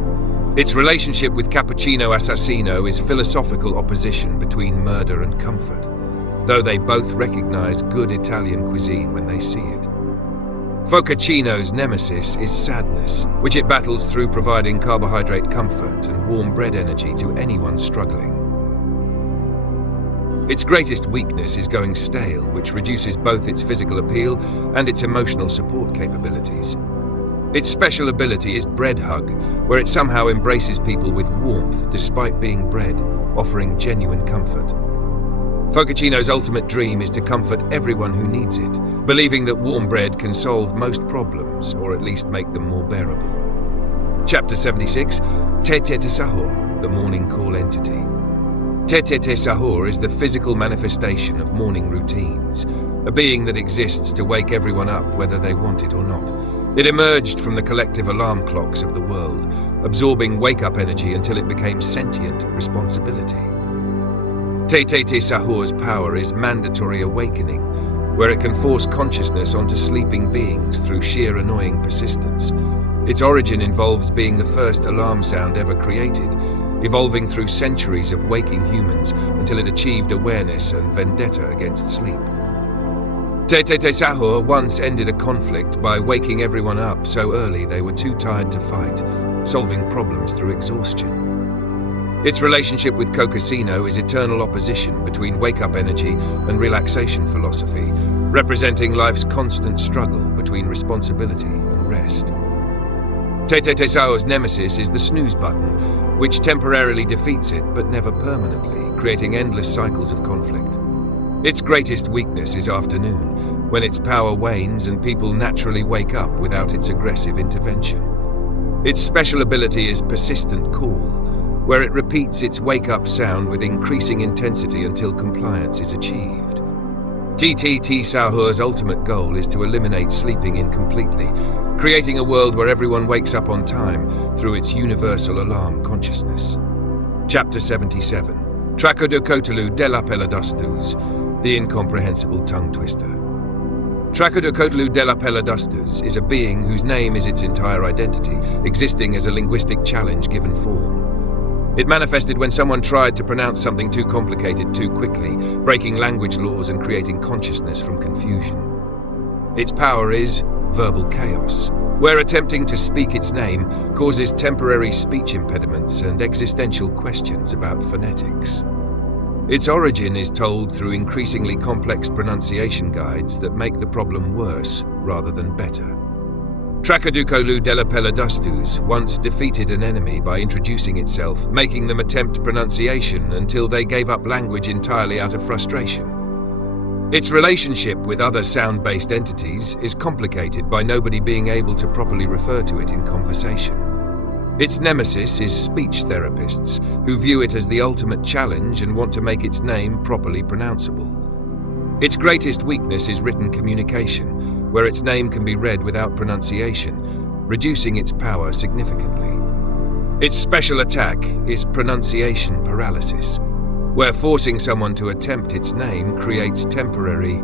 Its relationship with Cappuccino Assassino is philosophical opposition between murder and comfort, though they both recognize good Italian cuisine when they see it. Focacino's nemesis is sadness, which it battles through providing carbohydrate comfort and warm bread energy to anyone struggling. Its greatest weakness is going stale, which reduces both its physical appeal and its emotional support capabilities. Its special ability is Bread Hug, where it somehow embraces people with warmth despite being bread, offering genuine comfort. Focacino's ultimate dream is to comfort everyone who needs it, believing that warm bread can solve most problems, or at least make them more bearable. Chapter 76, Tung Tung Sahur, the morning call entity. Tung Tung Sahur is the physical manifestation of morning routines, a being that exists to wake everyone up whether they want it or not. It emerged from the collective alarm clocks of the world, absorbing wake-up energy until it became sentient responsibility. Tung Tung Sahur's power is mandatory awakening, where it can force consciousness onto sleeping beings through sheer annoying persistence. Its origin involves being the first alarm sound ever created, evolving through centuries of waking humans until it achieved awareness and vendetta against sleep. Tung Tung Sahur once ended a conflict by waking everyone up so early they were too tired to fight, solving problems through exhaustion. Its relationship with Focacino is eternal opposition between wake-up energy and relaxation philosophy, representing life's constant struggle between responsibility and rest. Tung Tung Sahur's nemesis is the snooze button, which temporarily defeats it but never permanently, creating endless cycles of conflict. Its greatest weakness is afternoon, when its power wanes and people naturally wake up without its aggressive intervention. Its special ability is Persistent Call, where it repeats its wake-up sound with increasing intensity until compliance is achieved. Tung Tung Sahur's ultimate goal is to eliminate sleeping in completely, creating a world where everyone wakes up on time through its universal alarm consciousness. Chapter 77, Tracodocotelu della Pelladustus, the incomprehensible tongue twister. Tracodocotelu della Pelladustus is a being whose name is its entire identity, existing as a linguistic challenge given form. It manifested when someone tried to pronounce something too complicated too quickly, breaking language laws and creating consciousness from confusion. Its power is verbal chaos, where attempting to speak its name causes temporary speech impediments and existential questions about phonetics. Its origin is told through increasingly complex pronunciation guides that make the problem worse rather than better. Tracodocotelu della Pelladustus once defeated an enemy by introducing itself, making them attempt pronunciation until they gave up language entirely out of frustration. Its relationship with other sound-based entities is complicated by nobody being able to properly refer to it in conversation. Its nemesis is speech therapists, who view it as the ultimate challenge and want to make its name properly pronounceable. Its greatest weakness is written communication, where its name can be read without pronunciation, reducing its power significantly. Its special attack is pronunciation paralysis, where forcing someone to attempt its name creates temporary,